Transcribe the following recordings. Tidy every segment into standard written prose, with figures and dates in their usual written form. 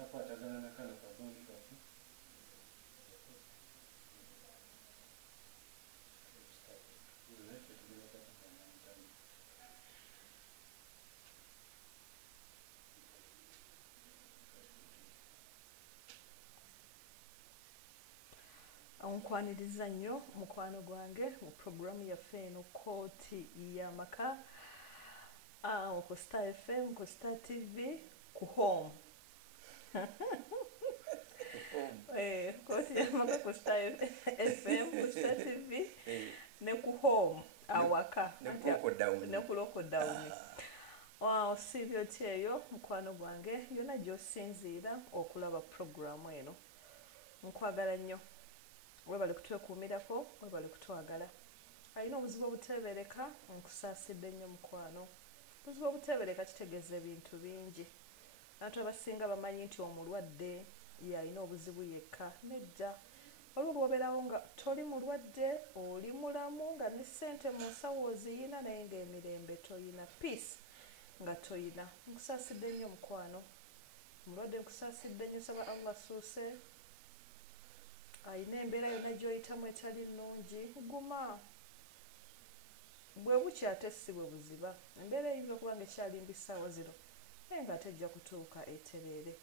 takwatagana na kano kagundi kaffe Nkwaniriza nnyo mukwano gwange mu programu yaffe eno kooti y'amaka ku Star FM, ku Star TV, ku Home. Kooti y'amaka ku Star FM, ku Star TV ne ku Home awaka ne ku Lockdown. Siibyo otya eyo mukwano gwange yonna gy'osinziira okulaba programu eno. Nkwagala nnyo. Webale kutwekuumirako, webale kutwagala. Alina obuzibu obuteebereka nkusaasidde nnyo mukwano. Obuzibu obuteebereka kitegeeza ebintu bingi. Abantu abasinga bamanyi nti omulwadde y'alina obuzibu yekka. Nedda. Waliwo bw'obeerawo nga toli mulwadde, oli mulamu nga ne ssente mu nsawo oziyina naye ng'emirembe toyina. Peace nga toyina. Nkusaasidde nnyo mukwano. Omulwadde nkusaasidde nnyo, saba Allah asuuse. Ayina embeera yonna gy'oyitamu etali nnungi, guma. Bwe bukya ate si bwe buziba. Embeera eyinza okuba ng'ekyalimba essaawa zino naye ng'ate ejja kutuuka etereere.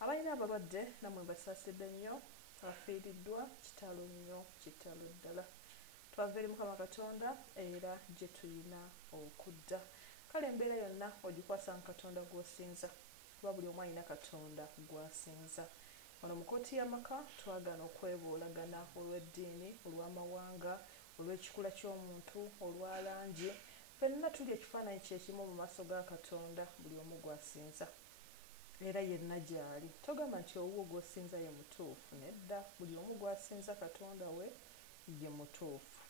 Abalina abalwadde nammwe mbasaasidde nnyo, abafiiriddwa kitalo nnyo, kitalo ddala. Twava eri Mukama Katonda era gye tuyina okudda. Kale embeera yonna ogikwasa mu Katonda gw'osinza, kuba buli omu alina Katonda gw'asinza. Wano mu kooti y'amaka twagana okwebuulagana olw'eddiini, olw'amawanga, olw'ekikula ky'omuntu, olwa langi. Ffenna tuli ekifaananyi kyekimu mu maaso ga Katonda, buli omu gw'asinza. Era yenna gy'ali. Togamba nti owuwo gw'osinza ye mutuufu. Nedda, buli omu gw'asinza Katonda we ye mutuufu.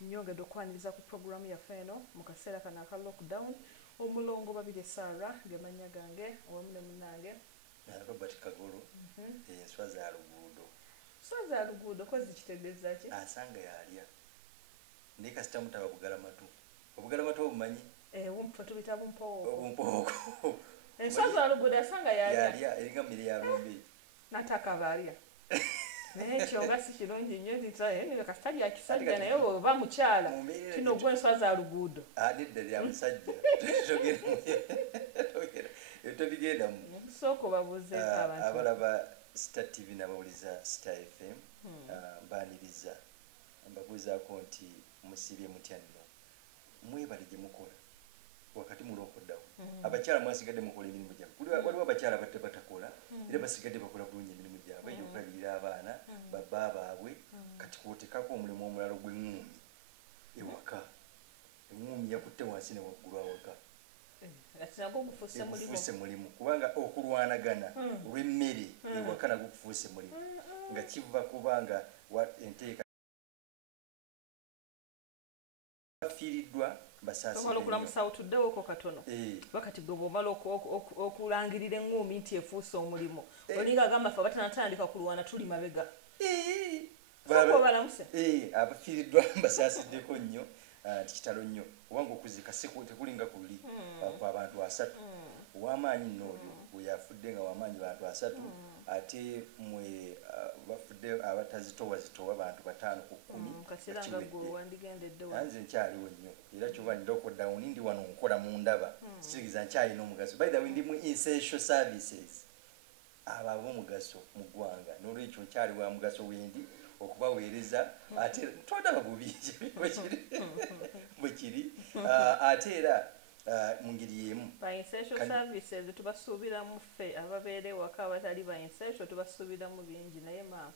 Nnyongedde okwaniriza ku programu yaffe eno mu kaseera kano aka lockdown. Omulongo Babirye Sarah ge mannya gange, awamu ne munnange Robert Kagolo, enswa za luguudo. Enswa za luguudo kozi kitegeeza ki? Asanga yalya. Ndi kasita mutaba Bugalamatu. Obugalamatu obumanyi? Wumpa tubita bumpooko. Bumpooko. Enswa za luguudo asanga yalya. Yalya eringa mmere ya lumbe. Nataka balya. Naye ekyo nga si kirungi nnyo nti kasita lya kisajja naye oba mukyala kino gwe enswa za luguudo. Nedda lya musajja. Tobigenda mu. Soko babuzeeko abantu. Abalaba Star TV n'abawuliza Star FM mbaaniriza mbabuuzaako nti musibye mutya nno. Mwebale gye mukola wakati mu lockdown. Abakyala mwasigadde mukola emirimu gyabwe. Waliwo abakyala batakola era basigadde bakola bulungi emirimu gyabwe y'okulabirira abaana babba baabwe kati kwotekako omulimu omulala gw'eŋŋuumi ewaka. Eŋŋuumi yakutte wansi ne waggulu awaka. Gufuuse mulimu kubanga okulwanagana olw'emmere ewaka nagwo gufuuse mulimu nga kiva kubanga enteeka bafiiriddwa basaasira okulamusawo tuddewoko katono bakati gwe bw'omala okulangirira eŋŋuumi nti efuuse omulimu olinga agamba ffe abatanatandika kulwana tuli mabega balamuse abafiiriddwa basaasiddeko nnyo nti kitalo nnyo kubanga okuzika tekulinga kuli kw'abantu 3 ow'amaanyi nno oyo bwe yafudde nga w'amaanyi bantu 3 ate mwe bafudde abatazitowa bantu 5 ku 10 nze nkyaliwo nnyo era kyoba ndi lockdown ndi wano nkola mu ndaba sikiriza nkyalina omugaso by the way ndi mu essential services abo ab'omugaso mu ggwanga n'olwekyo nkyali wa mugaso wendi okubaweereza ate todaba bubi bwe kiri ate era mu ngeri y'emu ba essential services tubasuubiramu ffe ababeera ewaka abatali ba essential tubasuubiramu bingi naye maama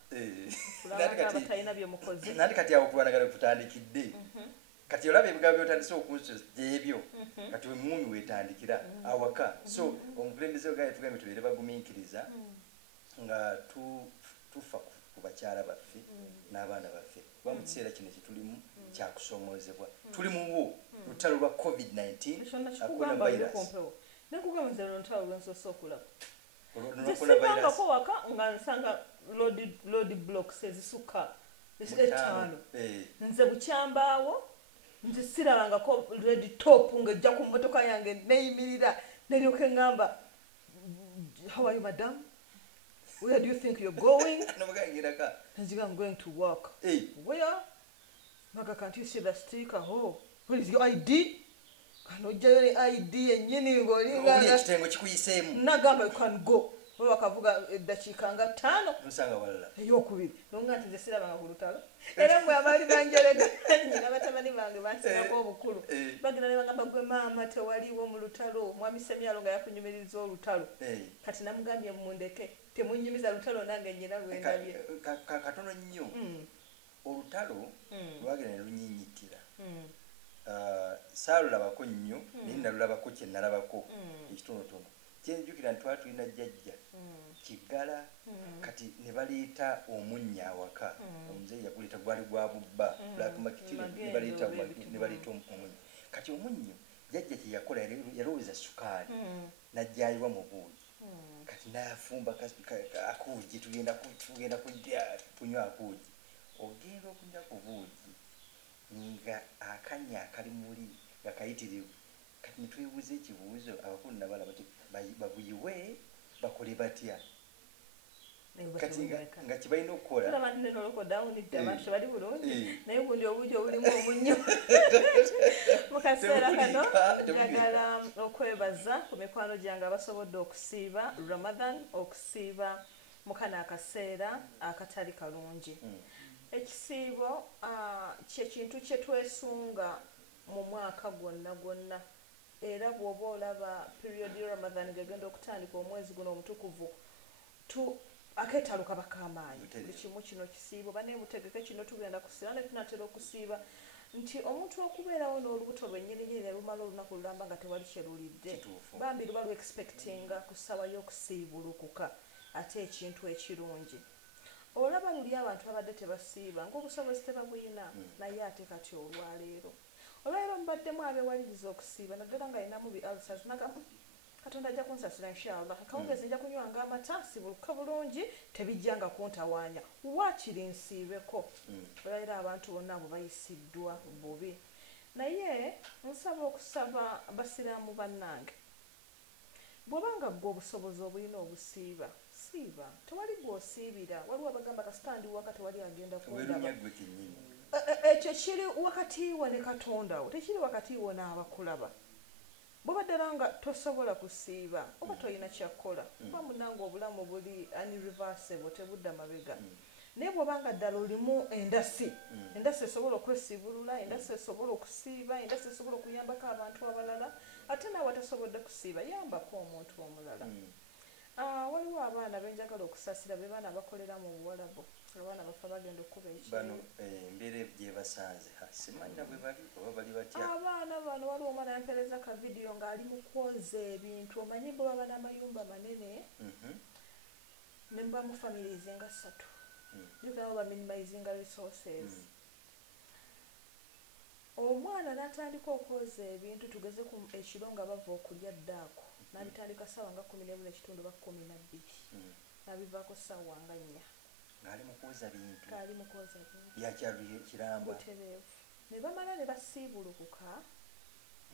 kulabanga abatalina bye mukozi nandi kati awo kulwanagana kutandikidde kati olaba ebigambo byotandise okunsoza ebyo kati eŋŋuumi weetandikira awaka so omukulembeze ogaye tugambye tubeere bagumiikiriza nga tufa ku bakyala baffe n'abaana baffe kuba mu kiseera kino kyetulimu kyakusomoozebwa tuli muwo lutalo lwa COVID-19 nekugamba nze lutalo lwensosa okulaba zisibangako waka nga nsanga load blocks ezisukka 5 nze bukyambaawo nze sirabangako red top ng'ejja ku mmotoka yange neyimirira neryoka eŋŋamba how are you madam, where do you think you're going? nomugangiraka Nanziga, I'm going to work. eh Where? Maga, can't you see the sticker? Oh, where is your ID? Kanojjayo ID ennyini oli ng'olinga ekitengo kikuyiseemu nagamba you can go. Oba wakavuga eddakiika nga 5 nosanga walala eyokubiri nonga nti nze sirabanga ku lutalo era mwe abaali banjerega nyina batabani bange bansingako obukulu bagenda ne bagamba gwe maama tewaliwo mu lutalo mwami Semyalo nga yakunyumiriza olutalo kati namugambye mundeke temunyumiza lutalo nange nyina lwendabye katono nnyo olutalo lwagenda ne lunyinyitira saalulabako nnyo naye nalulabako kye nalabako ekitonotono kyenjukira nti twatulina jjajja Kiggala kati ne baleeta omunnya awaka omuzeeyi yaguleeta gwali gwa bubba black market ne baleeta omunnya kati omunnyo jjajja kye yakola yaloweza sukaali n'ajjayiwa mu buugi kati n'afumba akuugi tugenda kunywa akuugi ogenda okunywa ku buugi nga akanya akali muli nga kayitirivu kati netwebuuza ekibuuzo abakulu nabala bati babuyiwe bakole batya kati nga kibalina okukola abantu tebali bulungi naye gundi obuugi obulimu omunnyo mu kaseera kano njagala okwebaza ku mikwano gyange abasobodde okusiiba Ramadan okusiiba mu kano akaseera akatali kalungi ekisiibo kyekintu kye twesunga mu mwaka gwonna era bw'oba olaba period ya Ramadan gegenda okutandika omwezi guno omutukuvu akeetalo kaba kamaanyi buli kimu kino kisiibo bane mutegeke kino tugenda kusiiba ne tunatera okusiiba nti omuntu okubeerawo n'olubuto lwennyininyini lumala olunaku lulamba nga tewali kyerulidde bambi luba lwexpectinga ku ssaawa y'okusiibulukuka ate ekintu ekirungi olaba luli abantu abadde tebasiiba ng'obusobozi tebabuyina naye ate kati olwaleero mubaddemu abewaliriza okusiiba naddala nga alinamu bi ulcers Katonda ajja kunsasula inshallah akawungezi nja kunywanga amata sibuluka bulungi tebijjanga kuntawaanya waakiri nsiibeko olwaleero abantu bonna abo bayisiddwa bubi naye nsaba okusaba basiraamu bannange bw'obanga gwe obusobozi obulina obusiiba siiba tewali gw'osiibira waliwo abagamba kasitandi waka tewali agenda kundaba ekyo kiri wakati wo ne Katonda wo tekiri wakati wo n'abakulaba bw'obaddala nga tosobola kusiiba oba tolina kyakkola kuba munange obulamu buli unreversible tebudda mabega naye bw'obanga ddala olimu endasi esobola okwesiibulula endasi esobola okusiiba endasi esobola okuyambako abantu abalala ate naawe atasobodde kusiiba yambako omuntu omulala waliwo abaana benjagala okusaasira be baana abakolera mu Buwalabu abaana bafa bagenda okuba bano embeera gyebasanze simanyira bwe bali oba bali batya abaana bano waliwo omwana yampereza ka vidiyo ng'ali mu kwoza ebintu omanyi bwe baba n'amayumba manene ne muba mu families nga 3 jukirawo ba minimizing resources omwana n'atandika okwoza ebintu tugeze ku ekiro nga bava okulya ddaako n'abitandika ssaawa nga 11:15 oba 12 n'abivaako ssaawa nga 4 ng'ali mu kwoza bintu byakyalu kiramba butereevu ne bamala ne basiibulukuka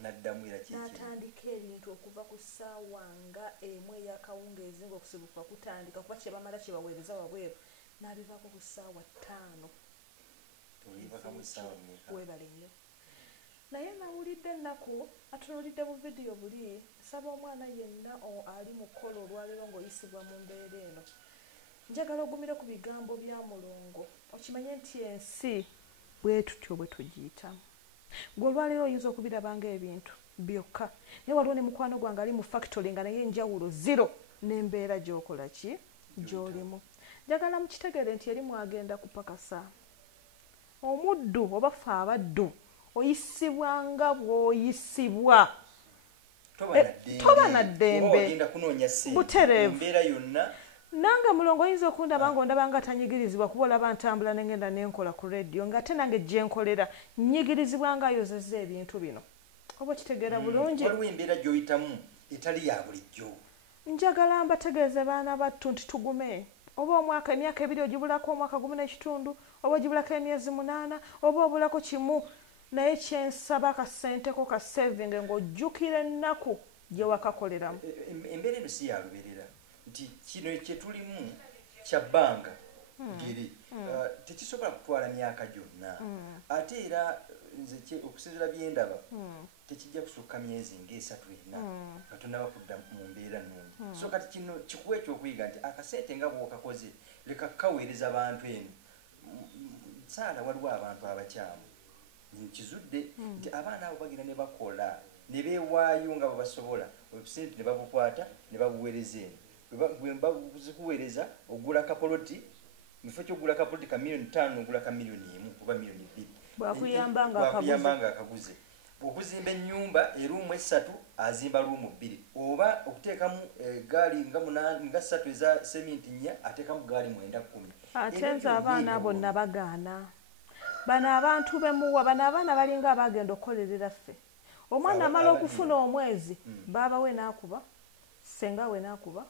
n'addamu era n'atandika ebintu okuva ku ssaawa nga 1 ey'akawungeezi ng'okusibuka kutandika kuba kye bamala kye baweereza wabweru n'abivaako ku ssaawa 5 webale nnyo naye nawulidde ennaku atunuulidde bu vidiyo buli nsaba omwana yenna ali mu kkola olwaleero ng'oyisibwa mu mbeera eno njagala ogumire ku bigambo bya Mulongo okimanye nti ensi bwe tutyo bwe tugiyitamu gwe olwaleero oyinza okubirabanga ebintu byokka naye waliwo ne mukwano gwange ali mu factory nga naye enjawulo 0 n'embeera gy'okola ki gy'olimu njagala mukitegeere nti eri mwagenda kupakasa omuddu oba ffe abaddu oyisibwanga bw'oyisibwa toba na ddembe butereevu nange Mulongo oyinza okundaba ng'ondaba nga tanyigirizibwa kuba olaba ntambula n'engenda n'enkola ku rediyo ng'ate nange gye nkolera nnyigirizibwa nga ayozezza ebintu bino oba kitegeera bulungi waliwo embeera gy'oyitamu etali ya bulijjo njagala mbategeeze baana battu nti tugume oba omwaka emyaka 2 ogibulako omwaka 1.5 oba ogibulako emyezi 8 oba obulako kimu naye kyensaba akasenteko ka saving ng'ojjukira ennaku gye wakakoleramu embeera eno si yaluberera nti kino kyetulimu kya bbanga ngeri tekisobola kutwala myaka gyonna ate era nze okusinzira byendaba tekijja kusukka myezi ng'esatu ena nga tonnaba kudda mu mbeera nnungi so kati kino kikuwa ekyokuyiga nti akasente nga bw'okakoze leka kaweereza abantu eno saala waliwo abantu abakyamu nkizudde nti abaana abo bagira ne bakola ne beewaayo nga bwe basobola obusente ne babukwata ne babuweereza eno bwe bazikuweereza ogula kapoloti mufo kyogula kapoloti ka $5,000,000 ogula ka $1,000,000 kuba $2,000,000 bwakuyambanga akaguze okuzimba ennyumba eruumu 3 azimba ruumu 2 oba okuteekamu gaali nga 3 eza sementi 4 ateekamu gaali 9 10 ate nze abaana bonna bagaana bano abantu bemuwa bano abaana balinga abagenda okukolerera ffe omwana amala okufuna omwezi baaba we n'akuba senga we n'akuba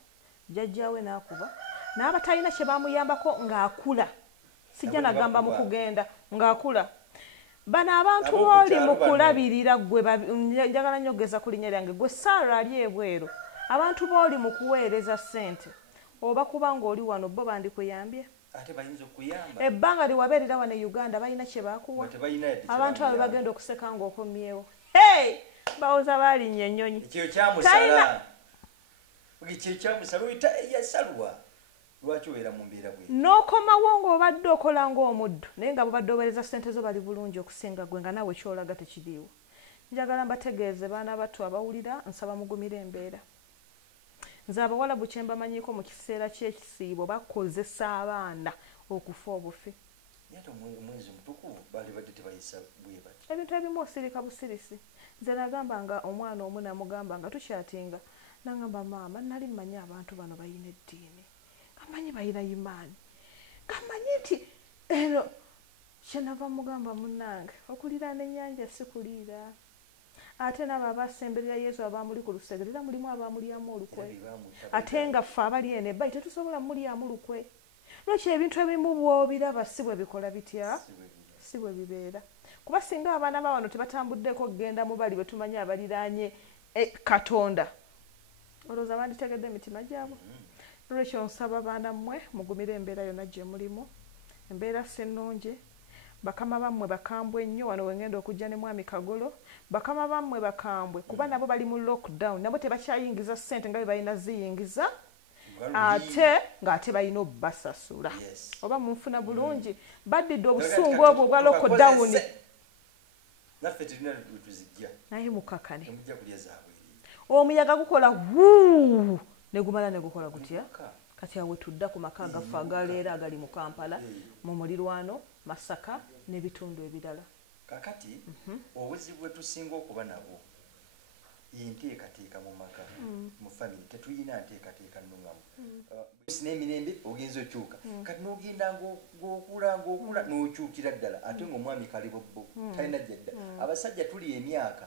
jjajja we n'akuba n'abatalina kye bamuyambako ng'akula sijja nagamba mu kugenda ng'akula bano abantu booli mu kulabirira gwe njagala nnyo okugeza ku linnya lyange gwe saara ali ebweru abantu booli mu kuweereza ssente oba kuba ng'oli wano bo bandikweyambye ate bayinza okuyamba ebbanga liwabeerera wano e Uganda balina kye baakuwa abantu abo bagenda okuseka ng'okomyewo bawuza baalinnye ennyonyi ekyo kyamusala oyita eyasalwa lwaki obeera mu mbeera bwe n'okomawo ng'obadde okola ng'omuddu naye nga bubadde oweereza ssente zo bali bulungi okusinga gwe nga naawe kyolaga tekiriiwo njagala mbategeeze baana bato abawulira nsaba mugumira embeera nze abawalabu kye mbamanyiiko mu kiseera ky'ekisiibo bakozesa abaana okufa obufi ate omwezi mutukuvu baali badde tebayisa bwe bati ebintu ebimu osirika busirisi nze nagambanga omwana omu namugamba nga tukyatinga nagamba maama nali mmanyi abantu bano bayina eddiini gamanyi bayina imaani gamanyi nti eno kyenava mugamba munnange okuliraana ennyanja si kuliira ate nabo abasemberera yesu abamuli ku lusegere era mulimu abamulyamu olukwe ate nga ffe abali eno ebbayi tetusobola mulyamu lukwe lwaki ebintu ebimu bw'obiraba si bwe bikola bitya si bwe bibeera kuba singa abaana ba wano tebatambuddeko okgenda mu bali bwe tumanyi abaliraanye katonda olowooza banditegedde emitima gyabwe lwekyo nsaba baana mmwe mugumire embeera yonna gye mulimu embeera sennungi bakama bammwe bakambwe nnyo wano wengenda okujja ne mwami Kagolo bakama bammwe bakambwe kuba nabo bali mu lockdown nabo tebakyayingiza ssente nga bwe balina ziyingiza ate ng'ate balina obbasasula oba munfuna bulungi baddidde obusungu obwo obwa lockdown naffe tulina tuzijja naye mukakane temujja kulya zaabwe omuyaga gukola wuu ne gumala ne gukola gutya kati awe tudda ku maka gaffe agaleera agali mu Kampala mu mulirwano Masaka n'ebitundu ebirala kakati obuzibu bwe tusinga okuba nabwo yenteekateeka mu maka mu family tetuyina nteekateeka nnungamu n'emirembe ogenza okyuka kati n'ogenda ng'okula n'okyukira ddala ate ng'omwami kalibobbo talina gyadda abasajja tuli emyaka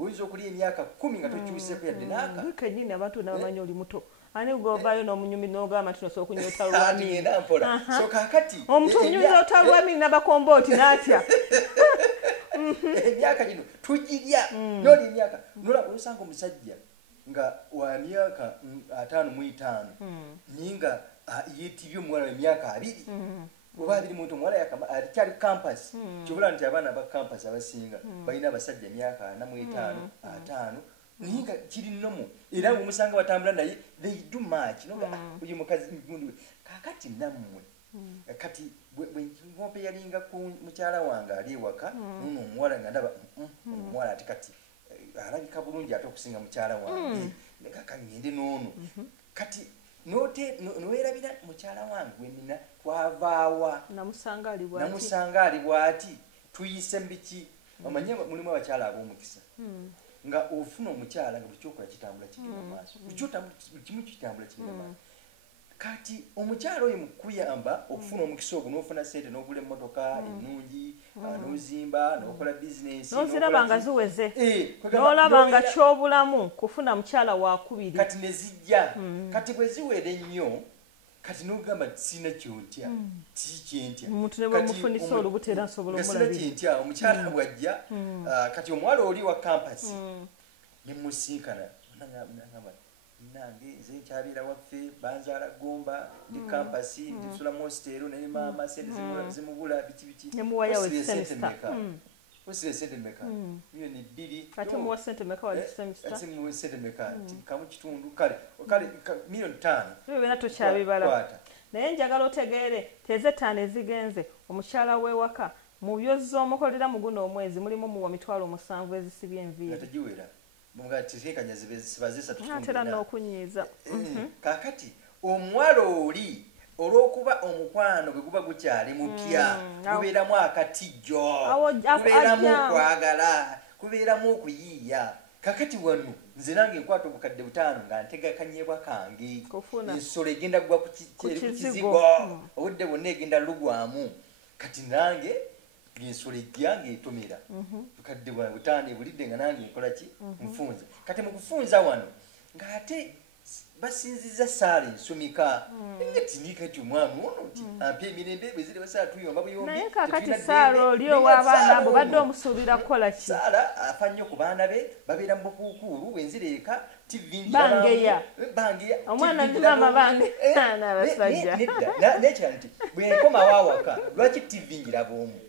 oyinza okulya emyaka 10 nga tokyuseeko yadde naaka kennyini abantu nabamanyi oli muto ani govaayo n'omunyumi n'ogamba nti nosobola okunywa otalwamini mpola so kakati omuntu omunyumiza otalwamini n'abakombooti n'atya emyaka gino tugirya noli emyaka nola osanga omusajja nga wa myaka 55 naye nga yeetibye omuwala w'emyaka 2 oba 20 omuwala alikyali campus kibula nti abaana ba campus abasinga balina abasajja emyaka 45 5 naye nga kiri nnomo era ng'omusanga batambula naye they do much uyu mukazi migundi kakati nammwe kati bwe ngompe yalinga ku mukyala wange ali ewaka nuno omuwala nga ndaba omuwala ati kati alabika bulungi ate okusinga mukyala wange nekaka ngende noono kati nowerabira mukyala wange gwenina twavaawa namusanga ali bwati tuyise mbiki omanye mulimu abakyala ab'omukisa nga ofuna omukyala nga buli kyokola kitambula kigenda maaso buli kimu kitambula kigenda maaso kati omukyala oyo mukuyamba okufuna omukisa ogwo n'ofuna ssente n'ogula emmotoka ennungi n'ozimba n'okola bizinesi n'oziraba nga ziweze n'olaba nga kyobulamu kufuna mukyala wakubiri kati ne zijja kati bwe ziwera ennyo kati n'ogamba sina kyontya tikyentya omuntu ne bwemufunisa olubuto era nsobola omulabira kyentya omukyala bwajja kati omuwala oli wa kampasi ne musinkana nagamba nange nze nkyabira waffe banzaala Gomba ndi campus ndi sula mostero ne mama sente zimubula biki nemuwaya we semester usire sente meka milioni 2 ate muwa sente meka wali semester ate muwa sente meka kamu kitundu kale milioni 5 bibena tokyabibala naye njagala otegeere teze 5 ezigenze omukyala w'ewaka mu byozza omukolera mu guno omwezi mulimu muwa 7,000 ezisibye enviiri atagiwera munga tisekanya zibazisa atera n'okunyiiza kakati omwalo oli olwokuba omukwano gwe guba gukyali mupya gubeeramu akatijjo gubeeramu okwagala gubeeramu okuyiiya kakati wano nze nange nkwata obukadde 5 nga ntega kanyebwa kange ensolo egenda gwa ku kizigo obudde bwonna egenda lugwamu kati nange ensolo ejjange etomera obukadde 5 ebulidde nga nange nkola ki nfunza kati mu kufunza wano ng'ate basinziza saala ensumika engatinika kyomwami ono nti ampa emirembe bwe ziri basaala tuyomba buyombi naye kakati saala oli ow'abaana abo badde omusuubira kukola ki saala afa nnyo ku baana be babeera mu bukuukuulu bwenzira eka bangeya omwana ndimama bange n'abasajja nekira nti bwenkoma waawaka lwaki tv njiraba omu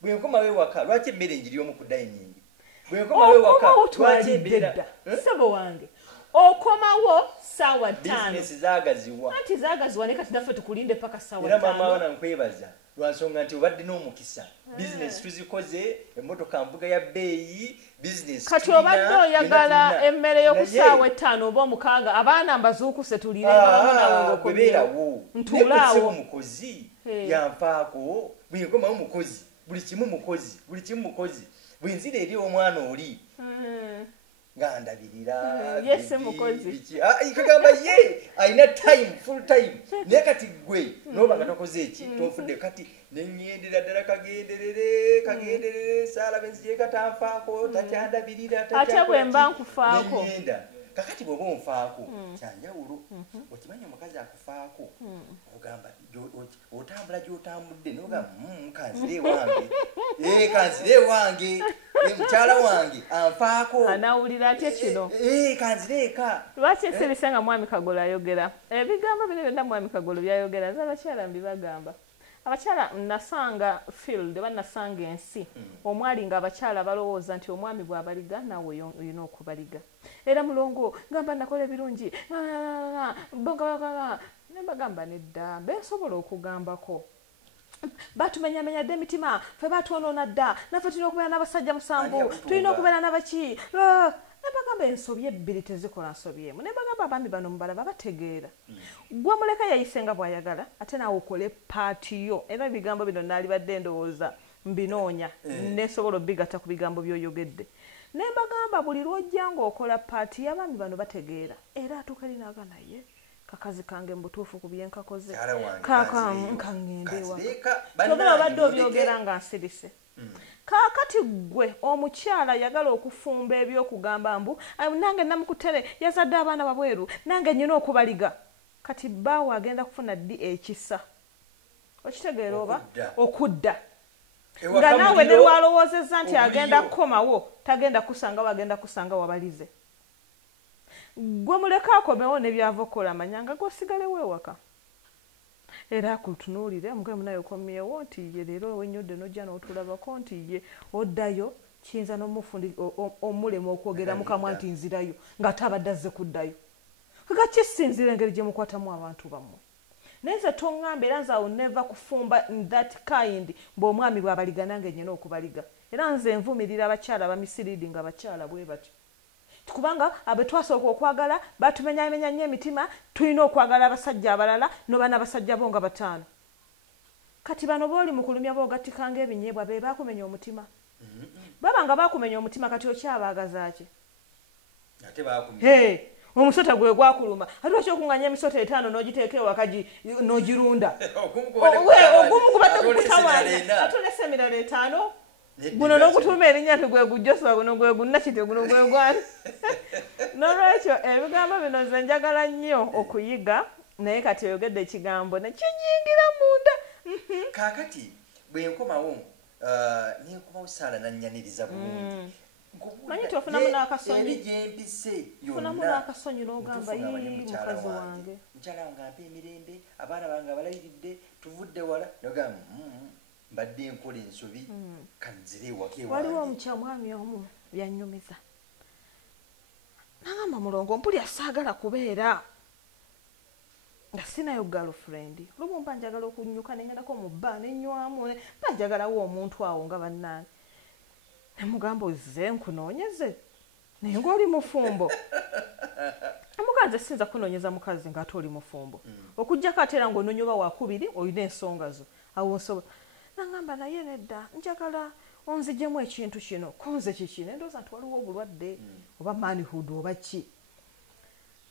bwenkoma weewaka lwaki emmere njiri omu ku dayiningi bwenkoma weewaka lwaki embeera sebo wange okomawo sawa 5 business zaagaziwa anti zaagaziwa ne kati naffe tukulinde paka sawa 5 era mama wana nkwebaza lwansonga nti obadde n'omukisa business tuzikoze emmotoka mbuga ya bbeeyi business kati obadde oyagala emmere y'okusaawa 5 oba 6 abaana mbazuukuse tulire nawe ng'okubeerawo ntulaawo omukozi yanfaako bwenkomawo mukozi buli kimu mukozi bwenzira eri omwana oli ngandabirira yese mukozi kagamba ye alina time full time naye kati gwe noba nga tokoze eki tonfudde kati nenyendera ddala kagenderere saala benzije katanfaako takyandabirira ate bwe mba nkufaako nenyenda kakati bw'oba onfaako kyanjawulo okimanyi omukazi akufaako ogamba otambula gy'otambudde nogamba kanzire wange kanzire wange mukyala wange anfaako anawulira atya kino kanzire eka lwaki esibise nga mwami Kagolo ayogera ebigambo bino byonna mwami Kagolo byayogera nze abakyala mbibagamba abakyala nasanga field banasanga ensi omwali nga abakyala balowooza nti omwami bw'abaliga naawe olina okubaliga era mulongo ngamba nakola ebirungi nebagamba nedda besobola okugambako batumenyamenya dde emitima ffe batwonoona dda naffe tulina okubeera n'abasajja 7 tulina okubeera n'abaki nebagamba ensobi 2 tezikola nsobi emu nebagamba abaami bano mubalaba bategeera gwe muleka yayise nga bw'ayagala ate naawe okole paati yo era ebigambo bino naali badde ndowooza mbinoonya nesobola obigatta ku bigambo by'oyogedde nebagamba buli lwojja ng'okola paati y'abaami bano bategeera era atuuka linaaga naye kakazi kange mbutuufu ku byenkakoze kangendewa tobera obadde obyogera nga nsirise kakati gwe omukyala yagala okufumba ebyokugamba mbu nange namukutere yazadde abaana babweru nange nyina okubaliga kati bbaawe agenda kufuna ddi ekisa okitegeera oba okudda nga naawe ne lwalowoozezza nti agenda kukomawo tagenda kusanga agenda kusanga wabalize gwe muleka akomewo ne byava okukola amanyanga g'osigalewo ewaka era akutunuulire omugemu naye okomyewo nti ye leero wenyodde nojja n'otulabako nti ye oddayo kiyinza n'omufundi omulema okwogera mukamwa nti nzirayo ng'ate abadde azze kuddayo kaga kisinzira engeri gye mukwatamu abantu bammwe naye nze toŋŋamba era nze awo neva kufumba that kind bw'omwami bw'abaliga nange nyina okubaliga era nze nvumirira abakyala abamisiriidi nga bakyala bwe batyo kubanga abe twasooka okwagala batumenyamenya nnyo emitima tulina okwagala abasajja abalala noba n'abasajja bo nga 5 kati bano booli mu kulumya boogattikanga ebinyeebwa be baakumenya omutima baba nga baakumenya omutima kati okyabaagaza ki omusota gwe gwakuluma ate lwaki okuŋŋanya emisota 5 n'ogiteeka ewaka n'ogirunda ogumu gubadde gukutawaanya ate olesa emirala 5 guno n'okutuuma erinnya nti gwe gujjosa guno gwe gunnakite guno gwe gwani n'olwekyo ebigambo bino nze njagala nnyo okuyiga naye kati oyogedde ekigambo nekinyingira munda kaakati bwe nkomawo nenkomawo saala nannyaniriza bulungi manyi nti ofunamu n'akasonyi gyempise ofunamu n'akasonyi n'ogamba mukazi wange mukyala wange ampa emirembe abaana bange abalayiridde tuvudde wala nogamba mbadde enkola ensobi kanzire ewaka ewange. waliwo omukyamwami omu byanyumiza nagamba mulongo mpulya saagala kubeera nga sinayo girlfriend olumu mba njagala okunyuka nengendako mu bba nenywamu mba njagalawo omuntu awo nga bannange nemugamba ozze nkunoonyeze naye ngaoli mufumbo omuganze sinza kunoonyeza mukazi ngaate oli mufumbo okujjako ate era ngaonoonya oba wakubiri olina ensonga zo awo nsobola nagamba naye nedda njagala onzijemu ekintu kino konze kiki nendooza nti waliwo obulwadde oba manhood oba ki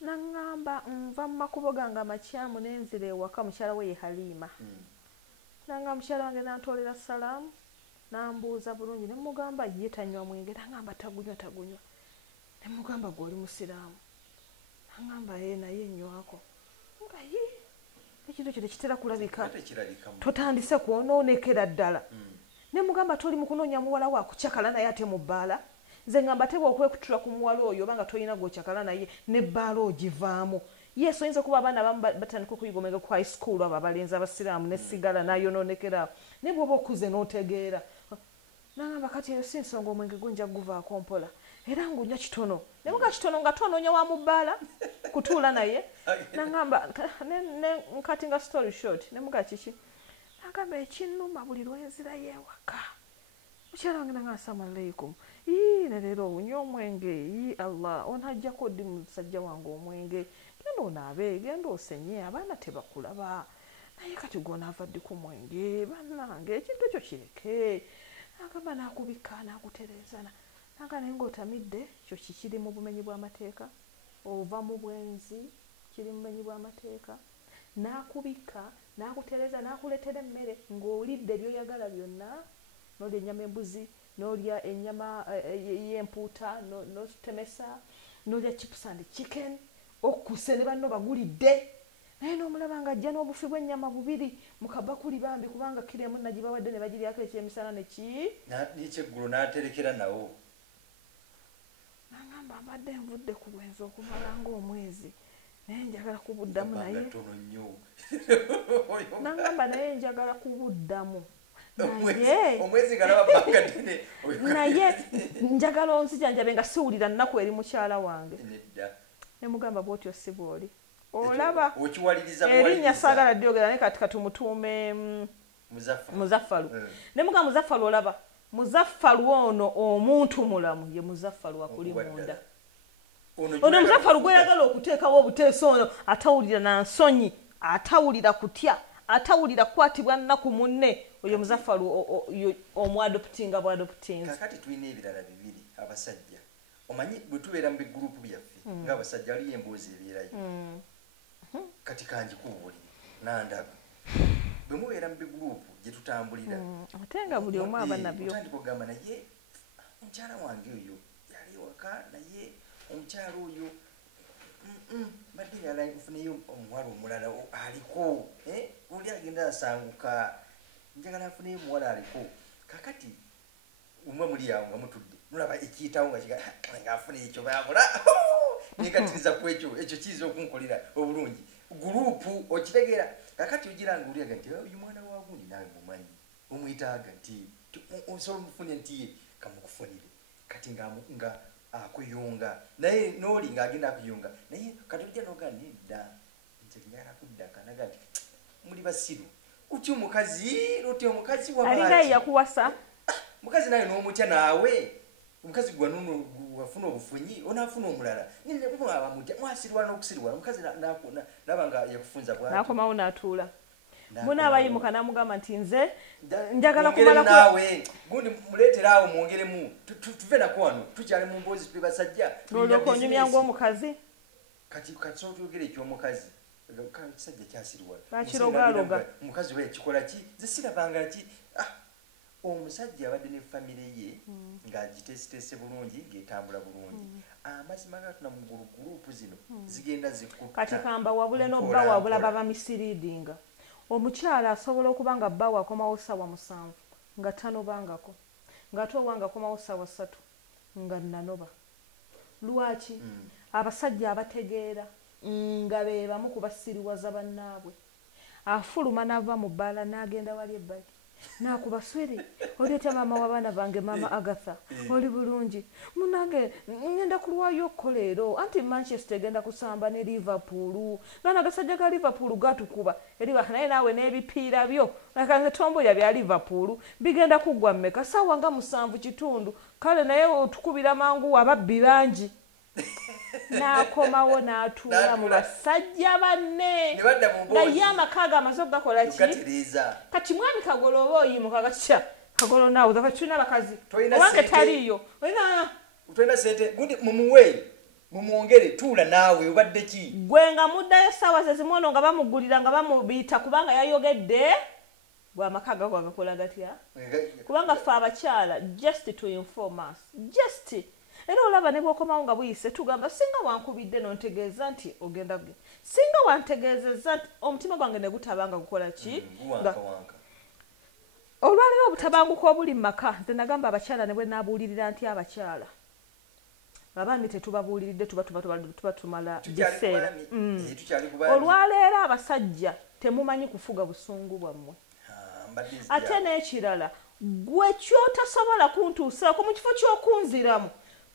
nagamba nva mu makubo gange amakyamu nenzira ewaka mukyala we ye Halima nagamba mukyala wange nantolera salaamu nambuuza bulungi nemugamba ye tanywa mwenge nagamba tagunywa nemugamba gwoli musiraamu nagamba naye nywako nga ekintu ekyo tekitera kulabika totandise kwonoonekera ddala nemugamba toli mukunoonya muwala wakucyakala naye ate mu bbaala nze ngamba tebwa okwekutula ku muwala oyo obanga tolina gwocyakala naye nebbaala ogivaamu yesu oyinza okuba abaana abamu batandika okuyigomega ku high school abo abalenzi abasiraamu nesigala nayonoonekera naye bwoba okuze n'otegeera nagamba kati eyo si nsonga omwenge gunja guvaako mpola era ngunywa kitono nemuga kitono nga tonoonya wa mu bbaala kutuula naye nagamba kati nga story short nemuga kiki nagamba ekinnuma buli lwenzirayo ewaka mukyala wange nanga assalamu alaikum neleero owunya omwenge allah onajjako ddi musajja wange omwenge genda onaabe genda osenye abaana tebakulaba naye kati gonaava ddi ku mwenge bannange ekintu ekyo kireke nagamba nakubika nakutereezana nanga naye ngaotamidde kyo kikiri mu bumenyi bw'amateeka ova mu bwenzi kiri mu bumenyi bw'amateeka nakubika nakutereeza nakuleetera emmere ng'olidde byoyagala byonna n'olya ennyama embuzi n'olya ennyama y'empuuta n'otemesa n'olya chips and chicken okuse ne banno bagulidde naye n'omulaba nga ajja n'obufi bw'ennyama bubiri mu kabakuli bambi kubanga kiremu nagibawadde ne bagiryako ekyemisana n'ekyeggulo n'aterekera nawo nagamba mbadde nvudde ku bwenzi okumala ng'omwezi naye njagala kubuddamu naye nagamba naye njagala kubuddamu naye njagala onzijanjabe nga siwulira nnaku eri mukyala wange nemugamba bwotyo si bwoli olaba erinnya saagala dyogera naye kati katumutuume Muzaffalu nemugamba Muzaffalu olaba Muzaffalu ono omuntu mulamu ye Muzaffalu wakuli munda ono Muzaffalu gweyagala okuteekawo obuteeso ono atawulira na nsonyi atawulira kutya atawulira kukwatibwa nnaku munne oyo Muzaffalu omwadoptinga bwadoptins. Kakati tulina ebirala bibiri abasajja omanyi bwe tubeera mu bigurupu byaffe ng'abasajja waliyo emboozi ebeerayo kati kangikubuulire nandaba bwe mubeera mu bigurupu gye tutambulira ate nga buli omu aba nabyo otandika ogamba naye omukyala wange oyo yali ewaka naye omukyala oyo mbadde yala nfuneyo omuwala omulala aliko oli agenda asanguka njagala nfuneyo omuwala aliko kakati umwe muli awo nga mutudde mulaba ekiyitawo nga afuna ekyo baabula nekatiriza ku ekyo kiyiza okunkolera obulungi gurupu okitegeera kakati ogiranga oliaga nti oyo mwana wa gundi nawe mumanyi omwetaaga nti osobola omufune nti ye kamukufunire kati nga akuyunga naye n'oli ng'agenda akuyunga naye kati ojja noga nedda nze njagala kuddaka naga nti muli basiru utya omukazi loti omukazi alinga yakuwasa mukazi naye n'omutya naawe omukazi gwanuno wafuna obufunyi onaafuna omulala nabamutya mwasirwala n'okusirwala omukazi nabanga yakufunza bwati nakomawo n'atuula muna abayimuka namugamba nti nze njagala kumala nawe gundi muleetera awo mwongeremu tuve nako wano tukyali mu mboozi tube basajja n'olyoka onyumya ng'omukazi kati so tuyogera eky'omukazi kisajja kyasirwala bakirogaloga omukazi we yakikola ki ze sirabanga ki omusajja abadde ne famire ye ng'agiteesiteese bulungi ng'etambula bulungi amazima gatuna mu gurupu zino zigenda zikutta kati kamba wabule n'obba wabula baba misiriidinga omukyala asobola okuba nga bba wakomawo ssaawa 7 nga tanobangako ng'ate obwanga akomawo ssaawa 3 nga nanoba lwaki abasajja abategeera nga be bamu ku basiriwaza bannaabwe afuluma n'ava mu bbaala n'agenda wali ebbali nakuba swiri oleeta maama w'abaana bange maama Agatha oli bulungi munange ngenda kulwayo okukoleero anti Manchester egenda kusamba ne Liverpool gana agasajja ga Liverpool gatukuba naye naawe n'ebipiira byo nakanze tomboya bya Liverpool bigenda kuggwa mmeka ssaawa nga 7:30 kale naye otukubira mangu ababbi bangi n'akomawo n'atuula mu basajja banne nga ye amakaaga amaze okugakola ki kati mwami Kagolo oba oyimuka gatya Kagolo naawe kati tulina abakazi owange taliiyo tolina sente gundi mumwongere tuula naawe obadde ki gwe nga muddayo essaawa ze zimu ono nga bamugulira nga bamubiyita kubanga yayogedde gwe amakaaga gwagakola gatya kubanga ffe abakyala just to inform us just era olaba ne bw'okomawo nga buyise tugamba singa wankubidde n'ontegeeza nti ogenda bwe singa wantegeezezza nti omutima gwange ne gutabanga gukola ki olwaleero obutabanguko obuli mu maka nze nagamba abakyala ne bwe naabuulirira nti abakyala abaami tetubabuuliridde tuba tumala biseera olwaleero abasajja temumanyi kufuga busungu bwammwe ate n'ekirala gwe kyotasobola kuntuusaako mu kifo ky'okunziramu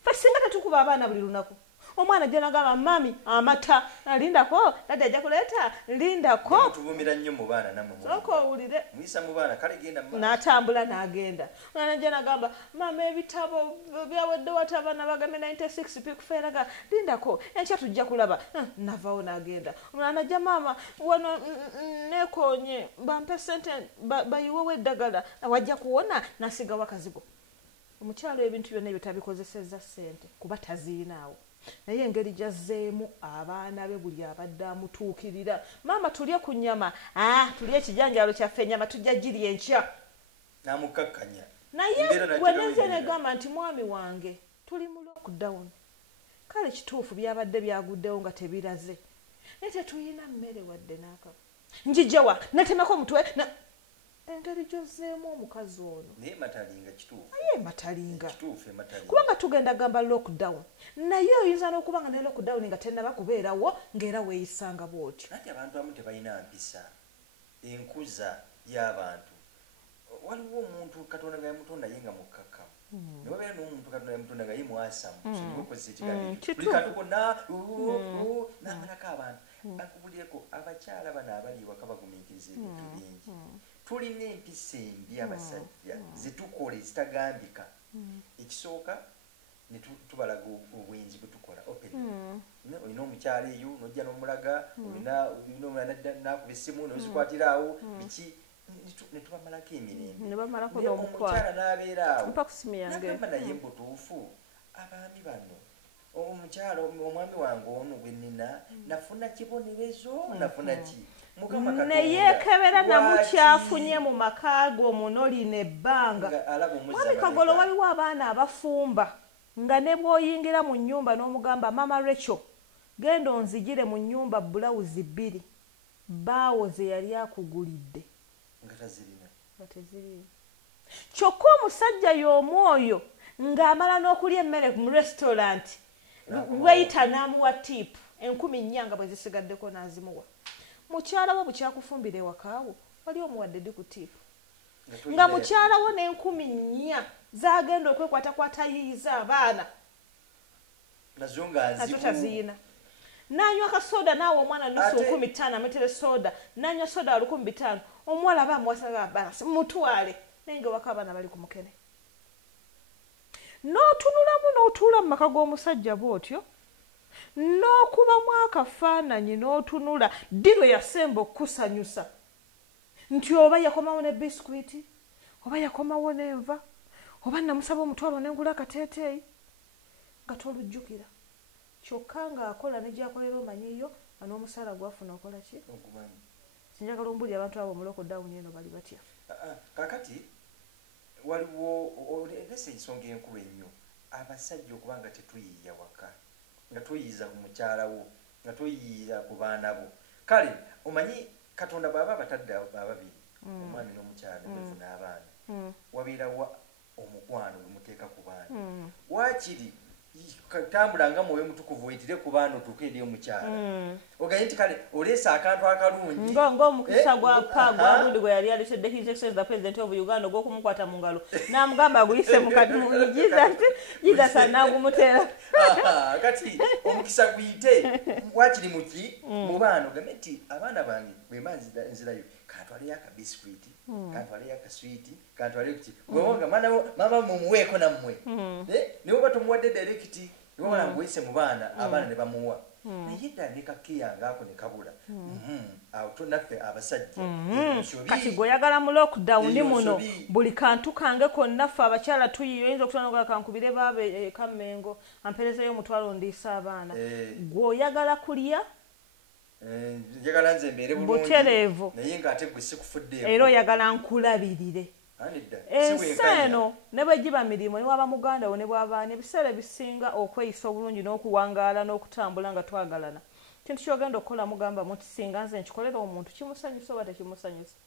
fe singa tetukuba abaana buli lunaku omwana gye nagamba mami amata lindako dada ajja kuleeta lindako tuvumira nnyo mu baana nammwe sooka owulire muyisa mu baana kale genda n'atambula n'agenda omwana gye nagamba mama ebitabo byawedde wata abaana bagambe 96 pikufeeraga lindako enkya tujja kulaba navaawo n'agenda omwana ajja mama wano neekoonye bampe sente bayiwewo eddagala wajja kuwona n'asigawo akazigo omukyalo ebintu byonna ebyo tabikozesezza ssente kuba taziinaawo naye engeri gyazzeemu abaana be buli abadde amutuukirira maama tulye ku nnyama tulye ekijanjalo kyaffe ennyama tujja girya enkya namukakkanya naye gwe nenze negamba nti mwami wange tuli mu lockdown kale kituufu byabadde byaguddewo nga tebiraze naye tetuyina mmere wadde n'akaba njijjawa netemako omutwe engeri gyozzeemu omukazi ono naye matalinga kituufu naye matalinga kubanga tugenda gamba lockdown naye oyinza n'okuba nga ne lockdown nga tennaba kubeerawo ng'era weeyisanga bw'otyo anti abantu abamu tebalina mpisa enkuza y'abantu waliwo omuntu katonda nga yamutonda ye nga mukkakkamu ne wabeera n'omuntu katonda yamutonda nga ye mwasamu okozesa ekigambo buli kantu konna n'amalako abantu akubulireko abakyala bano abali ewaka bagumiikiriza ebintu bingi tulina empisa embi abasajja zetukola ezitagambika ekisooka ne tubalaga obwenzi bwe tukola open olina omukyala eyo nojja n'omulaga olina omulala nakuba essimu nozikwatira awo biki ne tubamalako emirembe omukyala n'abeera awo nagamba naye mbutuufu abaami bano omukyala omwami wange ono gwe nina nafuna kibonerezo nafuna ki neyeekebera namukyafunye mu maka ge omunolina ebbanga mwami Kagolo waliwo abaana abafumba nga ne bw'oyingira mu nnyumba n'omugamba mama Rachel genda onzigire mu nnyumba bulawuzi 2 baawo ze yali akugulidde nga tezirina kyokka omusajja y'omu oyo ng'amala n'okulya emmere mu restaurant weyita n'amuwa tipu 10,000 nga bwe zisigaddeko n'azimuwa mukyala wo bukyakufumbira ewakaawo wali omuwadde ddi ku tiipu nga mukyala wo n'10,000 zagenda okwekwatakwata yiiza abaana nazo taziina nanywa kasoda naawe omwana nusu 15 ametere soda nanywa soda 15 omuwala bamuwasa balasi mutwale naye nga waka abaana bali ku mukene n'otunulamu n'otuula mu maka g'omusajja bw'otyo n'okubamu akafaananyi n'otunula ddi lwe yasemba okukusanyusa nti oba yakomawo ne biskwiti oba yakomawo n'enva oba namusaba omutwalo n'engula akateeteeyi nga tolujjukira kyokka ng'akola ne gyakolera omanyiyo nga n'omusaala gwafuna okola ki sinjagala ombuli abantu abo mu lockdown eno bali batya kakati waliwo esa ensonga enkulu ennyo abasajja okuba nga tetuyiiya waka nga toyiiza ku mukyala wo nga toyiiza ku baana bo kale omanyi katonda bw'aba abatadde ababiri omwami n'omukyala nebeefu n'abaana wabeera omukwano gumuteeka ku baana wakiri tambula nga mwoyo mutukuvu wetire ku baana otuuke eri omukyala oganye nti kale oleesa akantu akalungi ng'omukisa gwa pa gwagundi gwe yali aleetedde his excellence the president of uganda ogw'okumukwata mu ngalo n'amugamba aguyise jesus anaagumuteera kati omukisa guyite wakiri muki mu baana ogambe nti abaana bange bwemba nzirayo kantwaleyo akabiskwiti kantwaleyo akaswiti kantwaleyo kuki gwewonga mama mumuweeko nammwe niwe oba tomuwadde direkiti niwewala nguwise mu baana abaana ne bamuwa naye ddala ne kakeyange ako ne kabula awo tonaffe abasajja kati gweoyagala mu lockdown muno buli kantu kange konna ffe abakyala tuyiyo oyinza okutwanogola kankubire baabe Kamengo amperezeyo omutwalo ndiisa abaana gweoyagala kulya njagala nze mbeere butereevu naye ng'ate gwe sikufuddeeko era oyagala nkulabirire ensi eno ne bwe giba mirimu ne waba muganda wo ne bw'abaana ebiseera ebisinga okweyisa obulungi n'okuwangaala n'okutambula nga twagalana kintu kyogenda okukola mugamba muti singa nze nkikolera omuntu kimusanyusa oba tekimusanyusa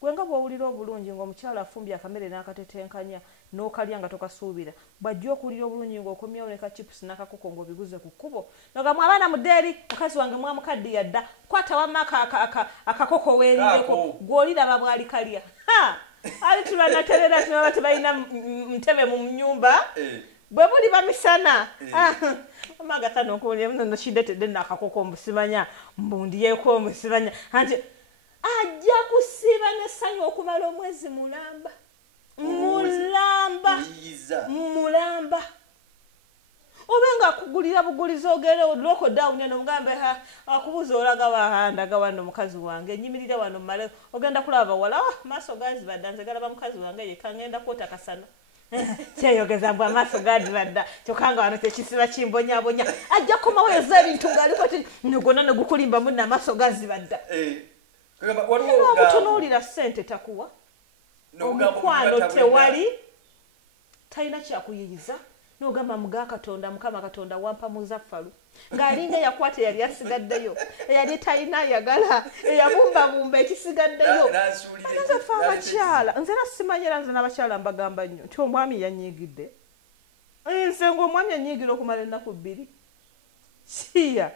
gwe nga bw'owulira obulungi ng'omukyala afumbye akamere n'akatetenkanya n'okalya nga tokasuubira bw'ajja okuwulira obulungi ng'okomyawo ne kachipusi n'akakoko ng'obiguze ku kkubo nogamu abaana muddeeri mukazi wange mwamukaddiya dda kwata wamma akakoko weerireko gw'oliraba bw'ali kalya ali tulanaterera tunaba tebalina ntebe mu nyumba bwe buli bamisana amagatano okuwulira muno kidetedde nakakoko mbusimanya mbundiyeko omusibanya anti ajja kusiba n'essanyu okumala omwezi mulamba obenga akugulira bugulizi ogere lockdown eno mugambe akubuza olaga wahandaga wano mukazi wange nyimirira wano male ogenda kulaba wala maaso gazi badda nze galaba mukazi wange yekka ngenda kwota kasana kyeyogeza mbw amaaso gazi badda kyokanga wano tekisiba kimbonyabonya ajja kumaweeza ebintu ngaaliko ti negona negukulimba munna amaaso gazi badda obutunuulira ssente takuwa omukwano tewali talina kyakuyiyiza n'ogamba muga Katonda mukama Katonda wampa muzaffalu ng'alinga yakwata yali asigaddeyo eyali talina yagala eyabumbabumba ekisigaddeyo nze fe abakyala nze nasimanyira nze n'abakyala mbagamba nnyo nti omwami yanyiigidde nze ng'omwami yanyiigira okumala ennaku 2 siya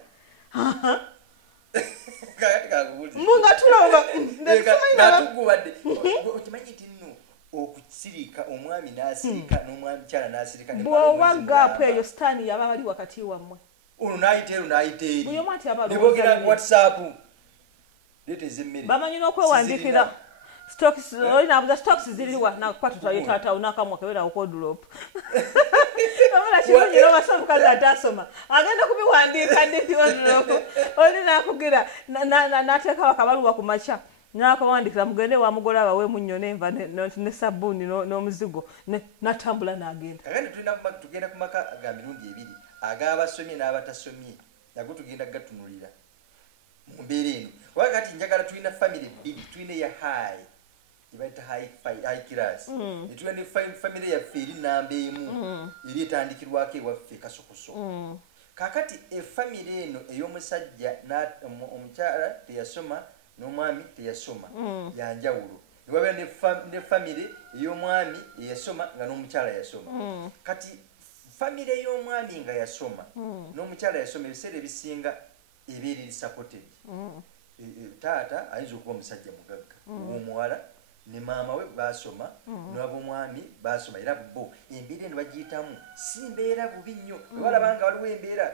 munga tulaba okimanyi nti nno okusirika omwami n'asirika n'omwami kyala n'asirika bw'owa gaapu eyo sitaani yaba bali wakati wammwe ono n'ayita ero n'ayita eri buli omu ati aba ne boogera ku whatsapp leeteza emmere bamanyi n'okwewandiikira stocks olinabuza stocks ziriwa nakwata twayo taatawo n'akamwa kewera okwodulop amala kimunyira obasa omukazi atasoma agenda kubiwandiika ndiwodulop oli nakugira n'ateekawo akabaluwa ku makya n'akawandikira mugende wamugola abawe munnyo n'enva ne sabbuuni n'omuzigo n'atambula n'agenda kagandi tugenda ku maka ga mirundi 2 ag'abasomye n'abatasomye nago tugenda gatunulira mu mbeera eno wakati njagala tulina family 2 tulina ya high ibaita high class tulina ne family yaffe eri namba emu eri etandikirwako ewaffe kasokoso kakati efamily eno ey'omusajja omukyala teyasoma n'omwami teyasoma yanjawulo niwabera ne family ey'omwami eyasoma nga n'omukyala yasoma kati family ey'omwami nga yasoma n'omukyala yasoma ebiseera ebisinga ebeera eri supported taata ayinza okuba omusajja mugagga w'omuwala ne maama we basoma n'ab'omwami basoma era bo embeera eno bagiyitamu si mbeera bubi nnyo walabanga waliwo embeera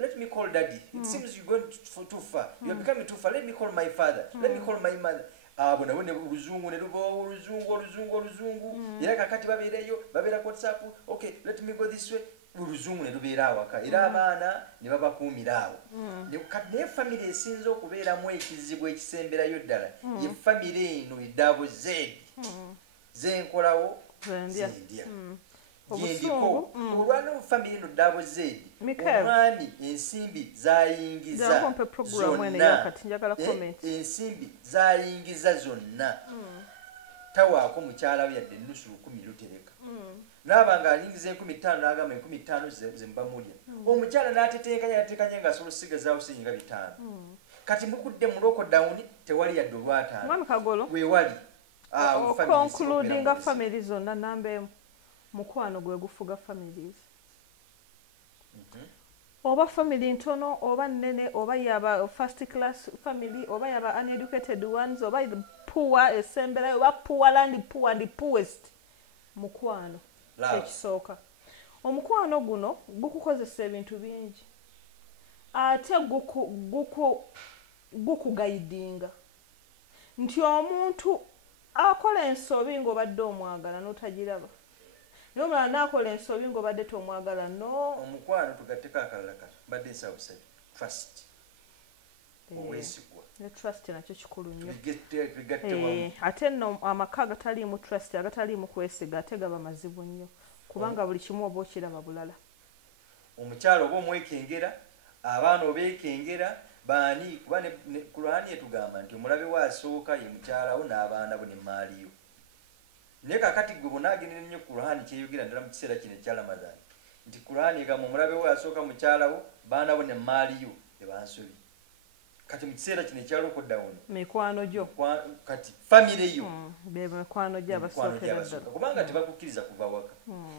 let me call daddy it seems you're going too far you're becoming too far let me call my father let me call my mother abo nabo ne oluzungu ne lubawo oluzungu era kakati babeerayo babeera ku whatsapp okay let me go this way oluzungu ne lubeera awaka era abaana ne babakuumira awo naye famire esinza okubeeramu ekizibu ekisemberayo ddala ye famire eno eddaabo zenkolawo zendya gendiko olwana famire eno ddaabo zeedi omwami ensimbi zayingiza ensimbi zayingiza zonna tawaako mukyala we yadde ennusu 10 lutereka n'aba ng'alingiza 15 n'agamba 15 ze mbamulya omukyala n'ateteekanya ng'asobola osigazaawo siyinga 5 kati mugudde mu lockdown tewali yadde olwataano mwami Kagolo weewali concludinga family zonna namba emu mukwano gwe gufuga families. Oba family ntono oba nnene oba yaba first class family oba yaba uneducated ones oba poor essembera oba poor and poor and poorest mukwano kyekisooka. Omukwano guno gukukozesa ebintu bingi ate gukugaidinga nti omuntu akola ensobi ng'obadde omwagala n'otagiraba naye omulala n'akola ensobi ng'obadde tomwagala no. Omukwano tugatteko akalala kato badde nsawusa trust obwesigwa ne trust nakyo kikulu nnyo ate nno amaka agataliimu trust agataliimu kwesiga ate gaba mazibu nnyo kubanga buli kimu oba okiraba bulala. Omukyalo oba omwekengera abaana obeekengera baani kuba Kurani etugamba nti omulabe waasooka ye mukyalawo n'abaana bo ne maaliyo. Naye kakati gwe bonaagenera nnyo Kurani kyeyogera ddala mu kiseera kino ekya Ramadan nti Kurani egamba omulabe waasooka mukyalawo baana bo ne maaliyo ne bansobi. Kati mu kiseera kino ekya lockdown mikwano gyo kati famire yo be mikwano gyo abasookera ddala kubanga tebakukkiriza kuva waka.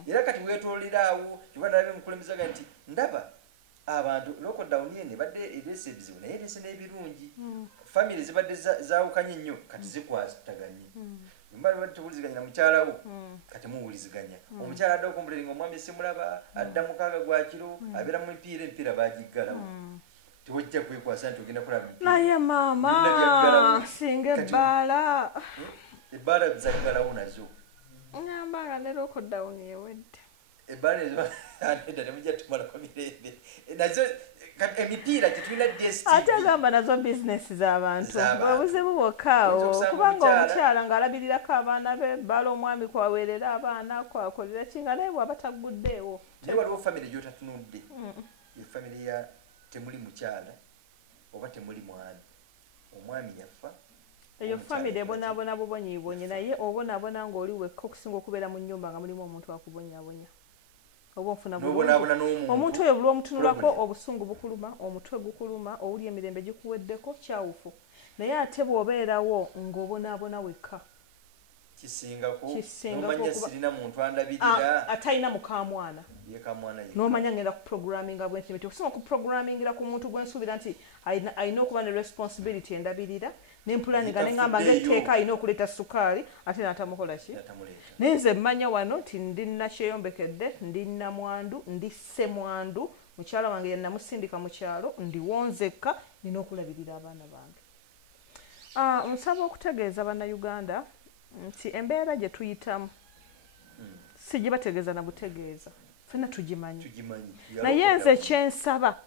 Era kati weetoolerawo kiba nalabe mukulembezaga nti ndaba abantu lockdown yene badde ereese ebizibu naye ereese n'ebirungi. Famire zibadde zaawukanye nnyo kati zikwataganye. Mbali badde tewuliziganya na mukyalawo kati muwuliziganya. Omukyala adda okumbulira ng'omwami simulaba adda mukaaga gwa kiro abeera mu empiira baagiggalawo. Tewajja kwekwasa nti ogenda kulaba naye maama singa ebbaala ebbaala zaggalawo nazo ngamba ne lockdown ewedde ebbaala edda temujja tumala kwa mirembe nazo emipiira tetulina DSTV ate agamba nazo bizinesi z'abantu obuzibu bwokkaawo kubanga omukyala ng'alabirirako abaana be ebbala omwami kwaweerera abaana kwakolera kinga naye bw'aba tagguddeewo. Naye waliwo famire gy'otatunudde ye famire ya temuli mukyala oba temuli mwami omwami yafa eyo famire ebonaabona bubonyiibonyi naye obonaabona ng'oli wekka okusinga okubeera mu nnyumba nga mulimu omuntu akubonyaabonya oba onfuna omuntu oyo buli omutunulako obusungu bukuluma omutwe gukuluma owuli emirembe gikuweddeko kyawufu naye ate bw'obeerawo ng'obonaabona wekka kisingako nomanya sirina muntu andabirira atalina mukamwana n'omanya ngenda ku programminga bw'entimiti okusinga ku programmingira ku muntu gwensuubira nti alina okuba ne responsibility endabirira n'empulaninga neŋŋamba ng'etteeka alina okuleeta sukaali ate n'atamukola ki naye nze mmanya wano nti ndi nakyeyombekedde ndi namwandu ndi ssemwandu mukyala wange ye namusindika mu kyalo ndiwonzekka nina okulabirira abaana bange. Nsaba okutegeeza bannayuganda nti embeera gye tuyitamu si gye bategeeza na butegeeza ffenna tugimanyi naye nze kyensaba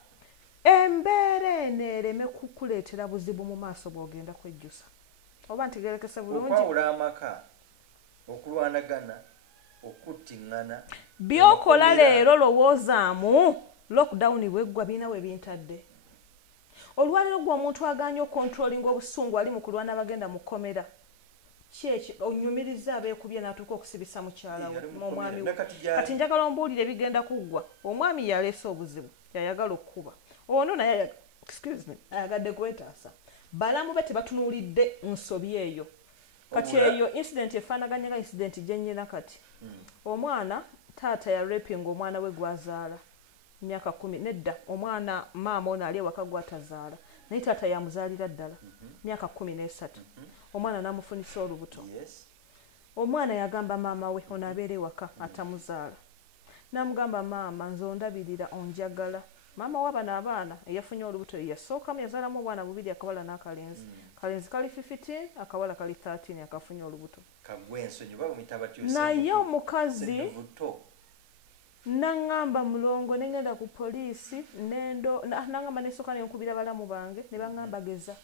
embeera eno ereme kukuleetera buzibu mu maaso bw'ogenda kwejjusa oba ntigerekese bulungi okwawula amaka okulwanagana okuttiŋŋana byokola leero lowoozaamu lockdown bweggwa birina we bintadde. Olwaniro gw'omuntu aganya okontrolinga obusungu ali mu kulwana bagenda mu kkomera kyeki onyumiriza abeekubye n'atuuka okusibisa mukyala we omwami we kati njagala ombuulire ebigenda kuggwa. Omwami yaleese obuzibu yayagala okkuba ono naye ayagadde kwetaasa balamu be tebatunuulidde nsobi eyo kati eyo incident efaanaganya nga incident gye nnyina kati omwana taata ya rapinga omwana we gwazaala myaka 10 nedda omwana maama ono ali ewaka gwatazaala naye taata yamuzaalira ddala myaka 13 omwana n'amufunisa olubuto. Omwana yagamba maama we ono abeera ewaka atamuzaala n'amugamba maama nze ondabirira onjagala. Maama w'abano abaana eyafunye olubuto yasookamu yazaalamu obwana bubiri akawala n'akalenzi kalenzi kali 15 akawala kali 13 akafunye olubuto naye omukazi naŋŋamba mulongo nengenda ku poliisi naŋŋamba nesooka nenkubira balamu bange ne baŋŋamba geza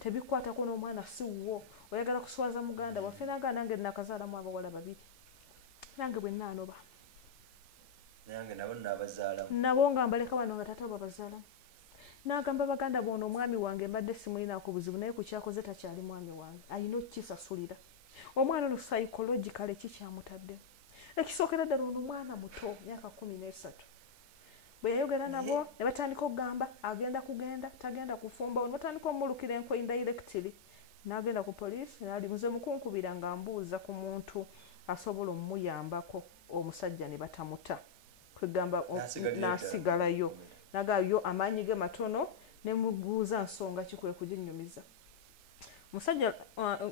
tebikwatako n'omwana si wuwo oyagala kuswaza muganda waffe naga nange nakazaalamu abawala babiri nange bwe naanoba nabo nga mbaleka bano nga taata babazaalamu n'agamba baganda bono omwami wange mbadde simulinaako buzibu naye ku kyakoze takyali mwami wange alina okukisasulira. Omwana ono psychologically kikyamutadde ekisookera ddala ono mwana muto myaka 13 bwe yayogera nabo ne batandika okugamba agenda kugenda tagenda kufumba ono batandika omulukira enko indirectly n'agenda ku poliisi n'ali muze mukunkubira nga mbuuza ku muntu asobola omuyambako omusajja ne batamuta kwegamba N'asigalayo nagayo amaanyi ge matono ne mubuuza nsonga kikwe kuginyumiza musajja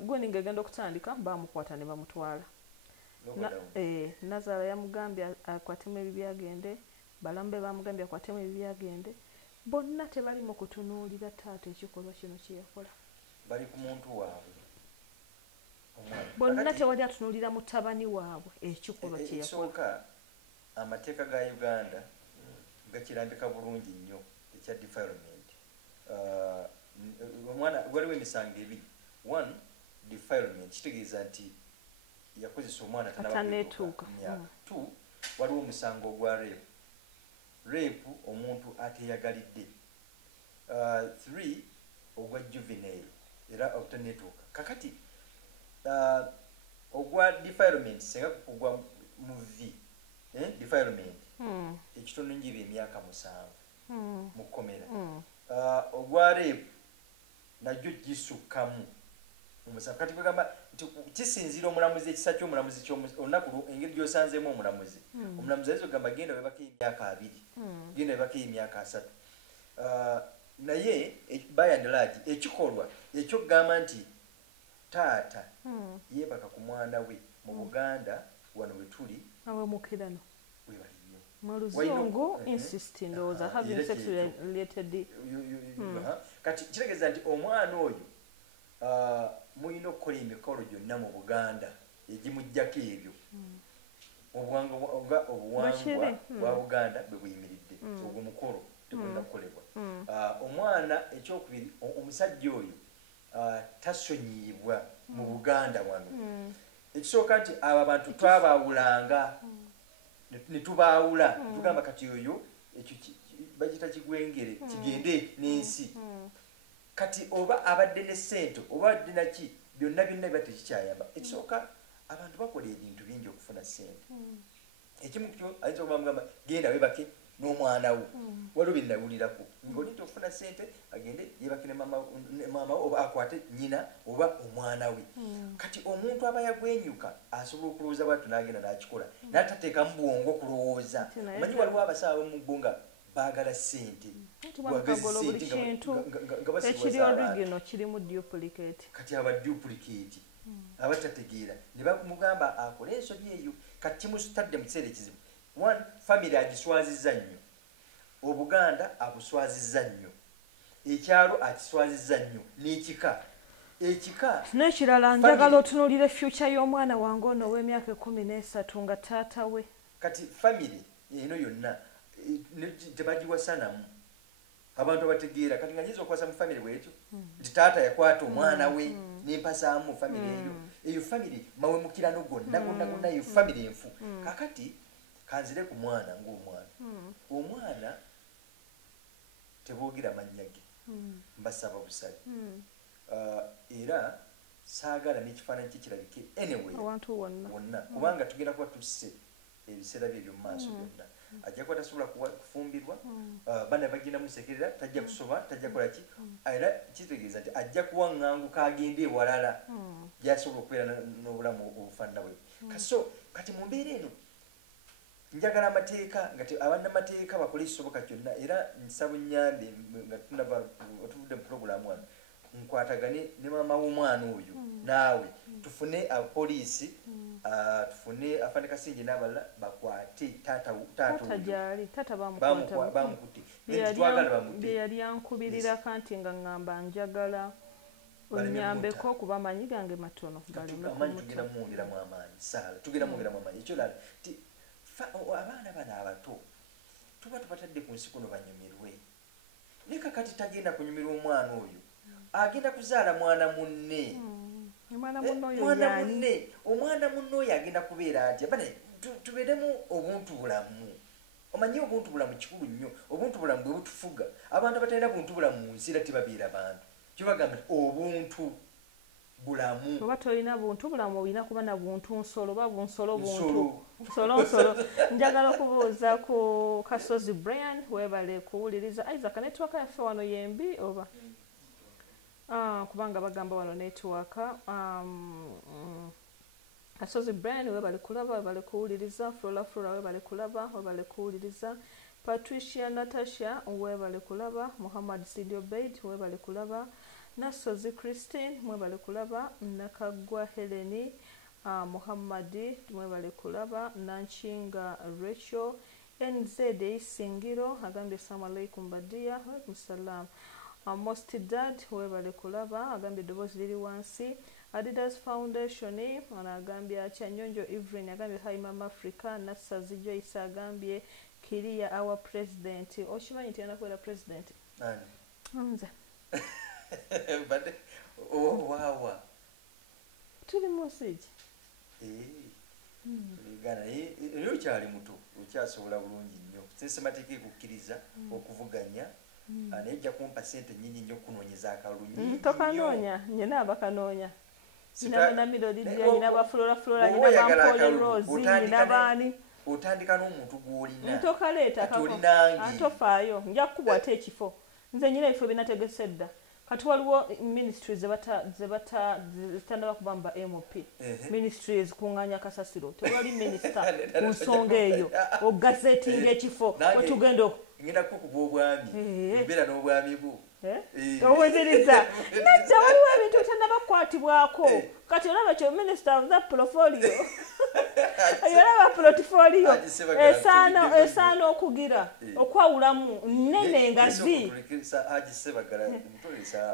gweni ngegenda okutandika bamukwata ne bamutwala Nazara yamugambye akwatemu ebibyagende balambe bamugambye akwatemu ebibyagende bonna tebali mu kutunuulira taata ekikolwa kino kye yakola bali ku muntu waabwe bonna tewali atunuulira mutabani waabwe ekikolwa kye yakola ekisooka amateeka ga Uganda gakirambika bulungi nnyo ekya defilement omwana waliwo emisango ebiri one defilement kitegeeza nti yakozesa omwana tananetuuka two waliwo omusango ogwa rape omuntu ateyagalidde three ogwa juvenile era obutanetuuka kakati ogwa defilement senga kugwa mu v defilement ekitono njiba emyaka 7 mu kkomera ogwa rape najjo gisukkamu omusango kati kwegamba kisinzira omulamuzi ekisa ky'omulamuzi olunaku engeri gy'osanzeemu omulamuzi omulamuzi ayinza okugamba genda webako emyaka 2 genda webako emyaka 3 naye by and large ekikolwa ekyokugamba nti taata yeebaka ku mwana we mu Buganda wano we tuli abamukirano webali nnyo mu Luzungu insist ndowooza having sex related kati kitegeeza nti omwana oyo mulina okukola emikolo gyonna mu Buganda egimujjako ebyo obuwangwa bwa Buganda bwe buyimiridde ogwo mukolo tegulina kukolebwa omwana ekyokubiri omusajja oyo tasonyiyibwa mu Buganda wano ekisooka nti abo abantu twabaawulanga ne tubaawula tugamba kati oyo ekyo bagita kigwengere kigende n'ensi kati oba abadde ne ssente oba abadde naki byonna biba tekikyayamba ekisooka abantu bakola ebintu bingi okufuna ssente ekimu kyo ayinza okubamugamba genda webake n'omwana wo waliwo bye nawulirako ng'olinta okufuna ssente agende yebake ne maama we oba akwate nnyina oba omwana we kati omuntu aba yagwenyuka asobola okulowooza bwattu n'agenda n'akikola n'atateekamu bwongo kulowooza omanyi waliwo abasawo mu ggwanga baagala ssente ekiri origino kirimu duplicate kati aba duplicate abatategeera ne bamugamba akole ensobi eyo kati kimusitadde mu kiseera ekizibu one family agiswazizza nnyo Obuganda abuswazizza nnyo ekyalo akiswazizza nnyo n'ekika n'ekirala njagala otunuulire future y'omwana wange ono ow'emyaka 13 nga taata we kati family eno yonna tebagiwasanamu abantu abategeera kati nga nyinza okuwasa mu family bwekyo nti taata yakwata omwana we nempasaamu family eyo family mawemukirano gonna eyo family enfu kakati kanzire ku mwana omwana teboogera mannya ge mbasaba busale era saagala n'ekifaananyi kikirabike anyway wonna kubanga tugenda kuba tusse ebiseera bye ebyo mu maaso byonna ajja kuba tasobola kufumbirwa bana bagenda musekerera tajja kusoma tajja kolaki era kitegeeza nti ajja kuwaŋŋanguka agende ewalala gyasobola okubeera n'obulamu obufaanana bwe kati mu mbeera eno njagala amateeka nga abannamateeka bakola ekisoboka kyonna era nsaba nnyambe nga tuvudde mu puroguramu wano nkwatagane ne maama w'omwana oyo naawe tufune abapoliisi tufune afande Kasinje n'abalala bakwate taata bamukutte bye yali ankubirira kanti nga ŋŋamba njagala onyambeko kuba amanyi gange matono amanyi tugenda mwongeramu amaanyi saala tugenda mwongeramu amaanyi ekyo lala ti abaana bano abato tuba tubatadde ku nsi kuno banyumirwe ne kakati tagenda kunyumirwa omwana oyo agenda kuzaala mwana munne omwana munne oyo agenda kubeera atya bane tubeeremu obuntu bulamu omanyi obuntu bulamu kikulu nnyo obuntu bulamu bwe butufuga abantu abatalina buntu bulamu mu nsi era tebabeera bantu kibagamba obuntu bulamu oba tolina buntu bulamu olina kuba na buntu nsolo oba bunsolo buntu nsolo njagala okubuuza ku Kasozi Brian webale kuwuliriza Isaac network yaffe wano yembi oba kubanga bagamba wano network Asozi Brian we bali kulaba we bali kuwuliriza Flora we bali kulaba we bali kuwuliriza Patricia Natasha we bali kulaba Muhammad Sidio Bait we bali kulaba Nasozi Christine we bali kulaba Nakagwa Heleni Muhammadi we bali kulaba Nanchinga Rachel NZD Singiro agambye assalamu alaikum badia wa alaikum salam Most Dad we bali kulaba agambye dobozi liri wansi Adidas Foundation anagambye Chanyonjo Evelyn agambye hi Mama Africa Nasazi Joyce agambye Kiria our president okimanyi nti anakwera president nze but wow tuli musiji Uganda lyo kyali muto okyasobola bulungi nnyo systematic kukkiriza okuvuganya anejja kumpa sente nyingi nnyo kunoonyeza akalulu nyingi tokanoonya nyina abakanoonya nyina Melody nyina ba Flora nyina ba Paul Rose nyina bani otandika n'omuntu gw'olina ntokaleeta atofaayo nja kukubwa ate ekifo nze nyina ebifo binategese dda kati waliwo ministries zitandaba kubamba MOP ministries kuŋŋaanya kasasiro tewali minister ku nsonga eyo ogazetinga ekifo wetugenda ngenda kukuba obwami embeera n'obwami bwo owezeriza najja waliwo ebintu bitandaba kukwatibwako kati olaba kyo minister of that portfolio olaba portfolio esaana okugira okwawulamu nnene ngazi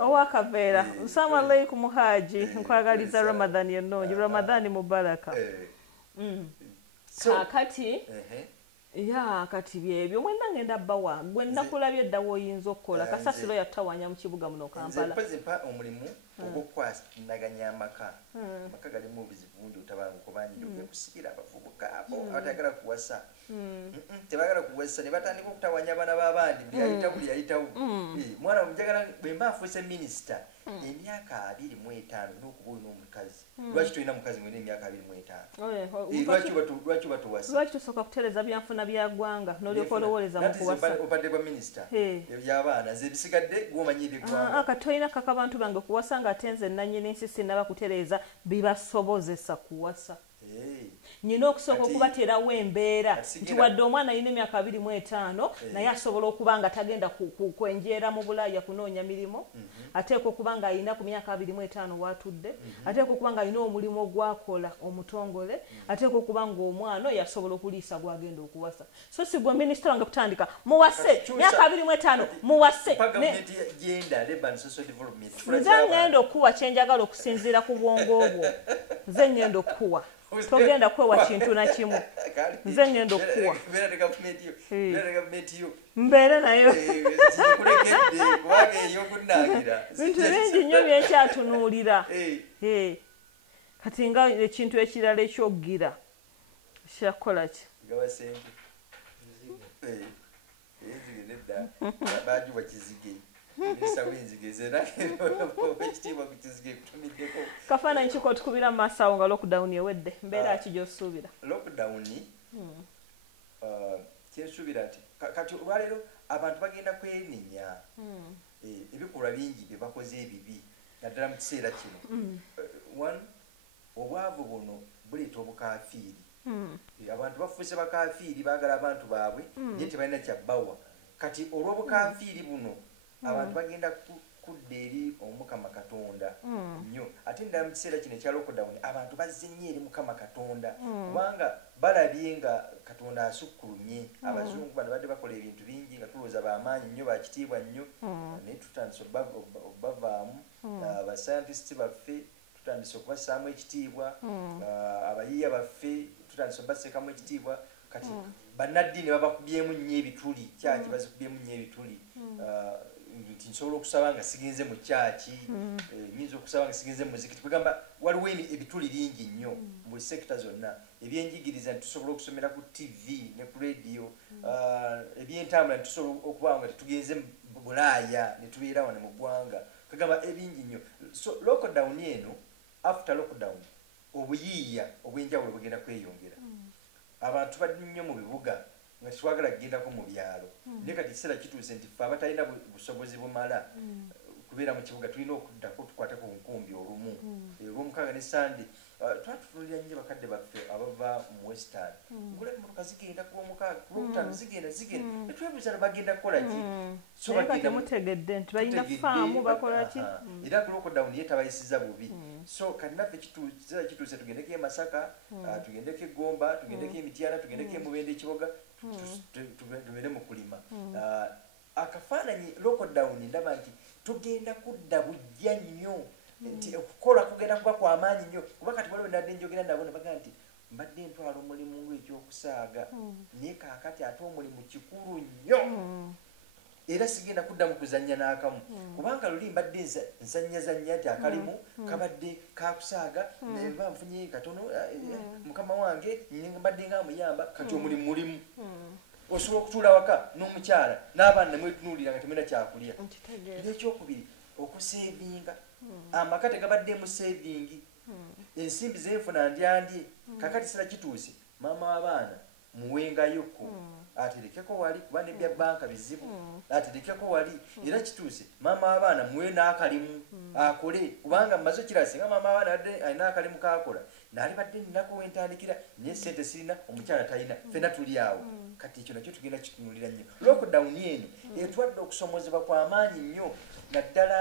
owakaveera assalamu alaikum haji nkwagaliza Ramadan ennungi Ramadan mubaraka kati kati byebyo mwenna ngenda bawa gwe nakulabye edda woyinza okukola kasasiro yatawanya mu kibuga muno Kampala mpa omulimu ogw'okwanaganya amaka galimu obuzibu bungi otabanga kubanyi okusikira abavubuka abo abatagala kuwasa tebagala kuwasa ne batandika okutawanya abaana b'abandi buli yayitawo mwana mujagala bwe mba afuuse minisita emyaka 25 n'okuba olina omukazi lwaki tolina mukazi mwena emyaka 25 lwaki batuwasa lwaki tusooka kutereeza byanfuna bya ggwanga n'olyoka olowoleza mu kuwasa obadde bwa minisita ebyabaana ze bisigadde gw'omanyire eggwanga kati tolina kaka bantu bange kuwasa ng'ate nze nannyini nsi sinnaba kutereeza bibasobozesa kuwasa nyina okusooka okubaterawo embeera nti wadde omwana alina emyaka 25 naye asobola okuba nga tagenda kwenjeera mu Bulaaya kunoonya mirimu ateekwa okuba nga alina ku myaka 25 watudde ateekwa okuba nga alina omulimu ogwakola omutongole ateekwa okuba nga omwana yasobola okuliisa gwagenda okuwasa so si gwe minisita wange kutandika muwase myaka 25 muwase nze ngenda okuwa kyenjagala okusinziira ku bwongo obwo nze ngenda okuwa togenda kwewa kintu na kimu nze ngenda okuwa mbeere nayo bintu bingi nnyo byekyatunuulira kati nga ekintu ekirala ekyoggira kyakukola ki bajuba kizige kafaananyi kiko tukubira mu maaso awo nga lockdown ewedde mbeera ki gy'osuubira lockdown kyensuubira nti kati olwaleero abantu bagenda kwenenya ebikolwa bingi bye bakoze ebibi naddala mu kiseera kino obwavu buno buleeta obukaafiiri abantu bafuuse bakaafiiri baagala abantu baabwe naye tebalina kyabbawa kati olw'obukaafiiri buno abantu bagenda kudda eri omukama Katonda nnyo ate ndala mu kiseera kino ekya lockdown abantu bazze nnyo eri mukama Katonda kubanga balabye nga Katonda asukkulumye abazungu bano badde bakola ebintu bingi nga tulowooza bamaanyi nnyo bakitiibwa nnyo naye tutandise obavaamu abascientisiti baffe tutandise okubassaamu ekitiibwa abayiiya baffe tutandise obaseekamu ekitiibwa kati bannaddiini babakubyemu nnyo ebituli kyaki bazikubyemu nnyo ebituli nti nsobola okusaba nga sigenze mu kyaki nyinza okusaba nga sigenze mu muzikiti kugamba waliwo ebituli bingi nnyo mu sekita zonna ebyenjigiriza nitusobola okusomera ku TV ne ku radio ebyentambula nitusobola okuba nga tetugenze mu Bulaaya ne tubeera wano mu ggwanga kugamba ebingi nnyo so lockdown eno after lockdown obuyiiya obw'enjawulo bugenda kweyongera abantu bali nnyo mu bibuga nga tetwagala kugendako mu byalo naye kati ekiseera kituuse nti ffe abatalina busobozi bumala kubeera mu kibuga tulina okuddako tukwateko nkumbi olumu olwomukaaga ne sande twatutunulira nnyo bakadde baffe abava mu western ngula emmotoka zigenda ku lwomukaaga ku lwokutaano zigenda netwebuuza bagenda kukola ki so bagenda mutegedde nti balina faamu bakola ki era ku lockdown ye tabayisiza bubi so kati naffe kituuse tugendeko e Masaka tugendeko e Gomba tugendeko e Mityana tugendeko e Mubende Kiboga tubere mu kulima akafaananyi lockdown ndaba nti tugenda kudda bujja nnyo nti okukola kugenda kuba kw'amaanyi nnyo kuba kati waliwo nadde njogera nabo ne bagaa nti mbadde ntwala omulimu ng'ekyokusaaga naye kaakati ate omulimu kikulu nnyo era sigenda kuddamu kuzannya n'akamu kubanga luli mbadde nsanyazannya nti akalimu kabadde kakusaaga nba nfunye katono mukama wange mbadde nga muyamba kati omulimu mulimu osobola okutuula waka n'omukyala n'abaana nemwetunuulira nga temulina kyakulya n'ekyokubiri okuseevinga amaka tegabaddemu seevingi ensimbi zenfuna ndyandye kakati sira kituuse maama w'abaana muwengayoko aterekeko wali kuba nebya banka bizibu aterekeko wali era kituuse maama w'abaana muwe n'akalimu akole kubanga mumaze kirasi nga maama w'abaana alina akalimu kakola naali badde nnako wentandikira naye sente sirina omukyala talina ffenna tuli awo kati ekyo nakyo tugenda kitunulira nnyo lockdown eno etwadde okusomozebwa kw'amaanyi nnyo naddala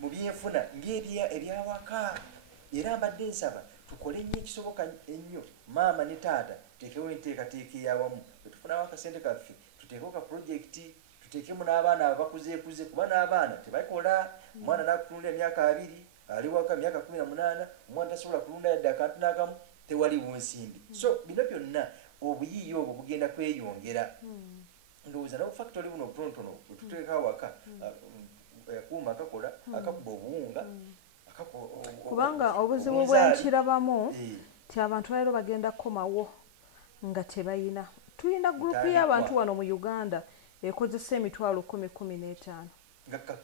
mu byenfuna ng'ebyawaka era mbadde nsaba tukole nnyo ekisoboka ennyo maama ne taata tuteekewo enteekateeka eyawamu bwetufunawo akasente kaffe tuteekewo ka pulojekiti tuteekemu n'abaana abakuzeekuze kuba n'abaana tebakola omwana n'akutunulira emyaka 2 ali waka myaka 18 omwana tasobola kulunda yadde akantu n'akamu tewaliwo nsimbi so bino byonna obuyiiya obwo bugenda kweyongera ndowooza nabufactory buno butonotono bwetuteekawo waka akuuma akakola akakuba obuwunga kubanga obuzibu bwenkirabamu ti abantu leero bagenda kukomawo nga tebayina tulina gurupu y'abantu wano mu Uganda ekozesa emitwalo 10-15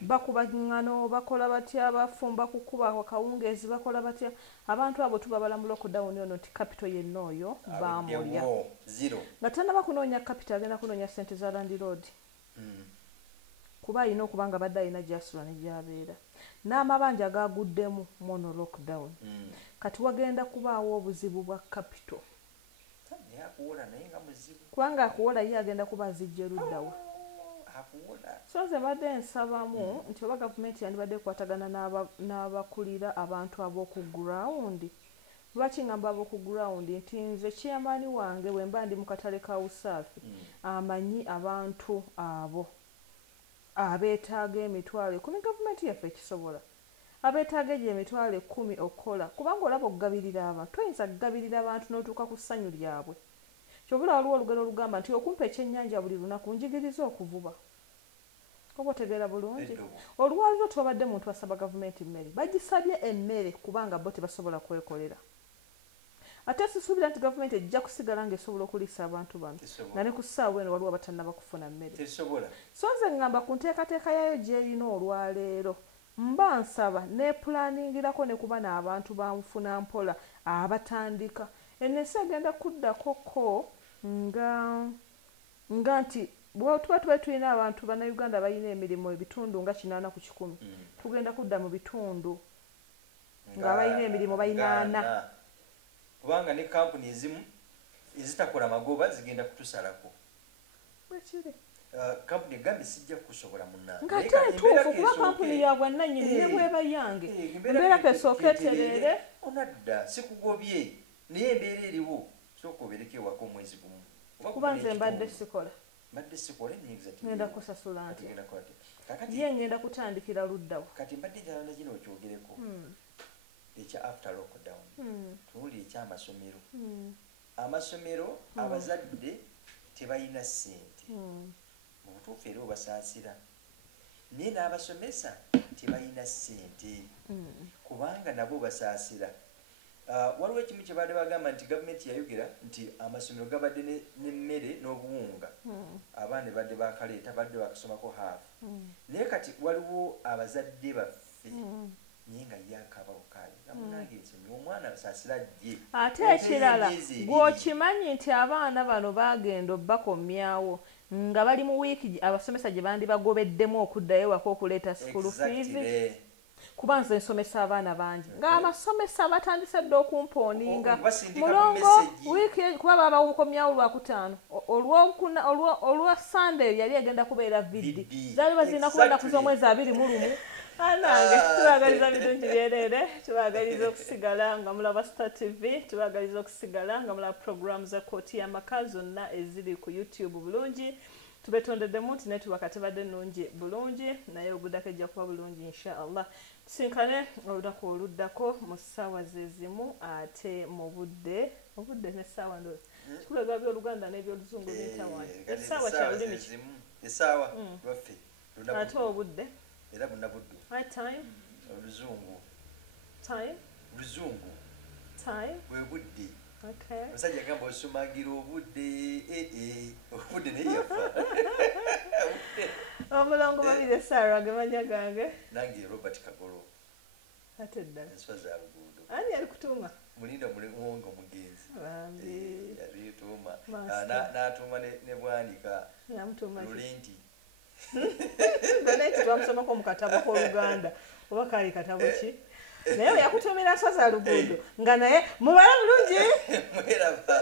bakuba ngano bakola batya bafumba kukuba akawungeezi bakola batya abantu abo tubabala mu lockdown ono nti capital yenna oyo bamulya nga tannaba kunoonya capital agenda kunoonya sente za Land Road kuba alina okubanga badde alina gyasula ne gyabeera n'amabanja gaguddemu mono lockdown kati wagenda kubaawo obuzibu bwa capital kubanga akuwola ye agenda kuba azijja luddawa so nze mbadde nsabamu nti oba gavumenti yandibadde ekwatagana n'abakulira abantu ab'oku ground lwaki ngamba ab'oku ground nti nze chairman wange bwe mba ndi mu katale ka Usaafi amanyi abantu abo abeetaaga emitwalo 10 gavumenti yaffe ekisobola abeetaaga egyo emitwalo 10 okukola kubanga olaba okugabirira abantu toyinza kugabirira abantu n'otuuka ku ssanyu lyabwe kyobula waliwo olugero olugamba nti okumpa ekyennyanja buli lunaku njigiriza okuvuba oba otegeera bulungi olwaliro twabadde muntu asaba gavumenti mmere bagisabye emmere kubanga bo tebasobola kwekolera ate sisuubira nti gavumenti ejja kusigala ng'esobola okuliisa abantu bano nga ne ku ssaawa eno waliwo abatannaba kufuna mmere so nze ngamba ku nteekateeka yayo gy'erina olwaleero mba nsaba nepulanningirako ne kuba n'abantu banfuna mpola abatandika ensi egenda kuddakoko nga nti tuba tulina abantu bannayuganda balina emirimu ebitundu nga 80 ku 100 tugenda kudda mu bitundu nga balina emirimu balina 4 kubanga ne kampuni ezimu ezitakola magoba zigenda kutusalako bwekiri kampuni egambe sijja kusobola munnange ng'ate ntuufu kuba kampuni ya bwannannyini ne bweba yange embeera kesooka eterere onadda sikugobye naye embeera eriwo sooka obereko ewaka omwezi gumu kuba nze mbadde sikola ngenda kusasula nti ye ngenda kutandikira luddawo kati mbadde njala nakino okyogereko ekya after lockdown tuwulira ekyamasomero amasomero abazadde tebalina ssente mu butuufu era obasaasira naye n'abasomesa tebalina ssente kubanga nabo basaasira waliwo ekimu kye baadde bagamba nti gavumenti yayogera nti amasomero gabadde n'emmere n'obuwunga abaana badde bakaleeta badde bakasomako haafu naye kati waliwo abazadde baffe naye nga yakabawukaali amunange ensonyi omwana asaasira jje ate ekirala gw'okimanyi nti abaana bano baagenda obbakomyawo nga bali mu wiiki abasomesa gye bandi bagobeddemu okuddayo waka okuleeta school fees kuba nze nsomesa abaana bangi ng'abasomesa batandise dda okumpooninga mulongo wiiki kuba baba bawukomyawo lwakutaano olwa Sunday yali egenda kubeera viddi zaali bazirina kuba ennaku z'omwezi 21 anange tubagaliza birungi byereere tubagaliza okusigala nga mulaba Star TV tubagaliza okusigala nga mulaba program za kooti y'amaka zonna eziri ku YouTube bulungi tubetondeddemu nti network tebadde nnungi bulungi naye oguddako ejja kuba bulungi inshallah tusinkane olunaku oluddako mu ssaawa zezimu ate mu budde n'essaawa ndoozi kikulega by'oluganda n'ebyoluzungu biyitawaani essaawa kyalulimi essaawa lwaffe ate obudde era bunnabuddu high time oluzungu time luzungu time bwe budde okay omusajja agamba osumagira obudde obudde naye yafa omulongo babire Sarah gemanya gange nange Robert Kagolo ate ddala enswa za luguudo ani ali kutuuma mulinda mulimuwonga omugenzi bambi yali tuuma n'atuuma ne bwanika yamutuuma Lulindi naye titwamusomako mu katabo k'Oluganda oba kaali katabo ki naye yakutuumira nswa za luguudo nga naye mubala bulungi mweraba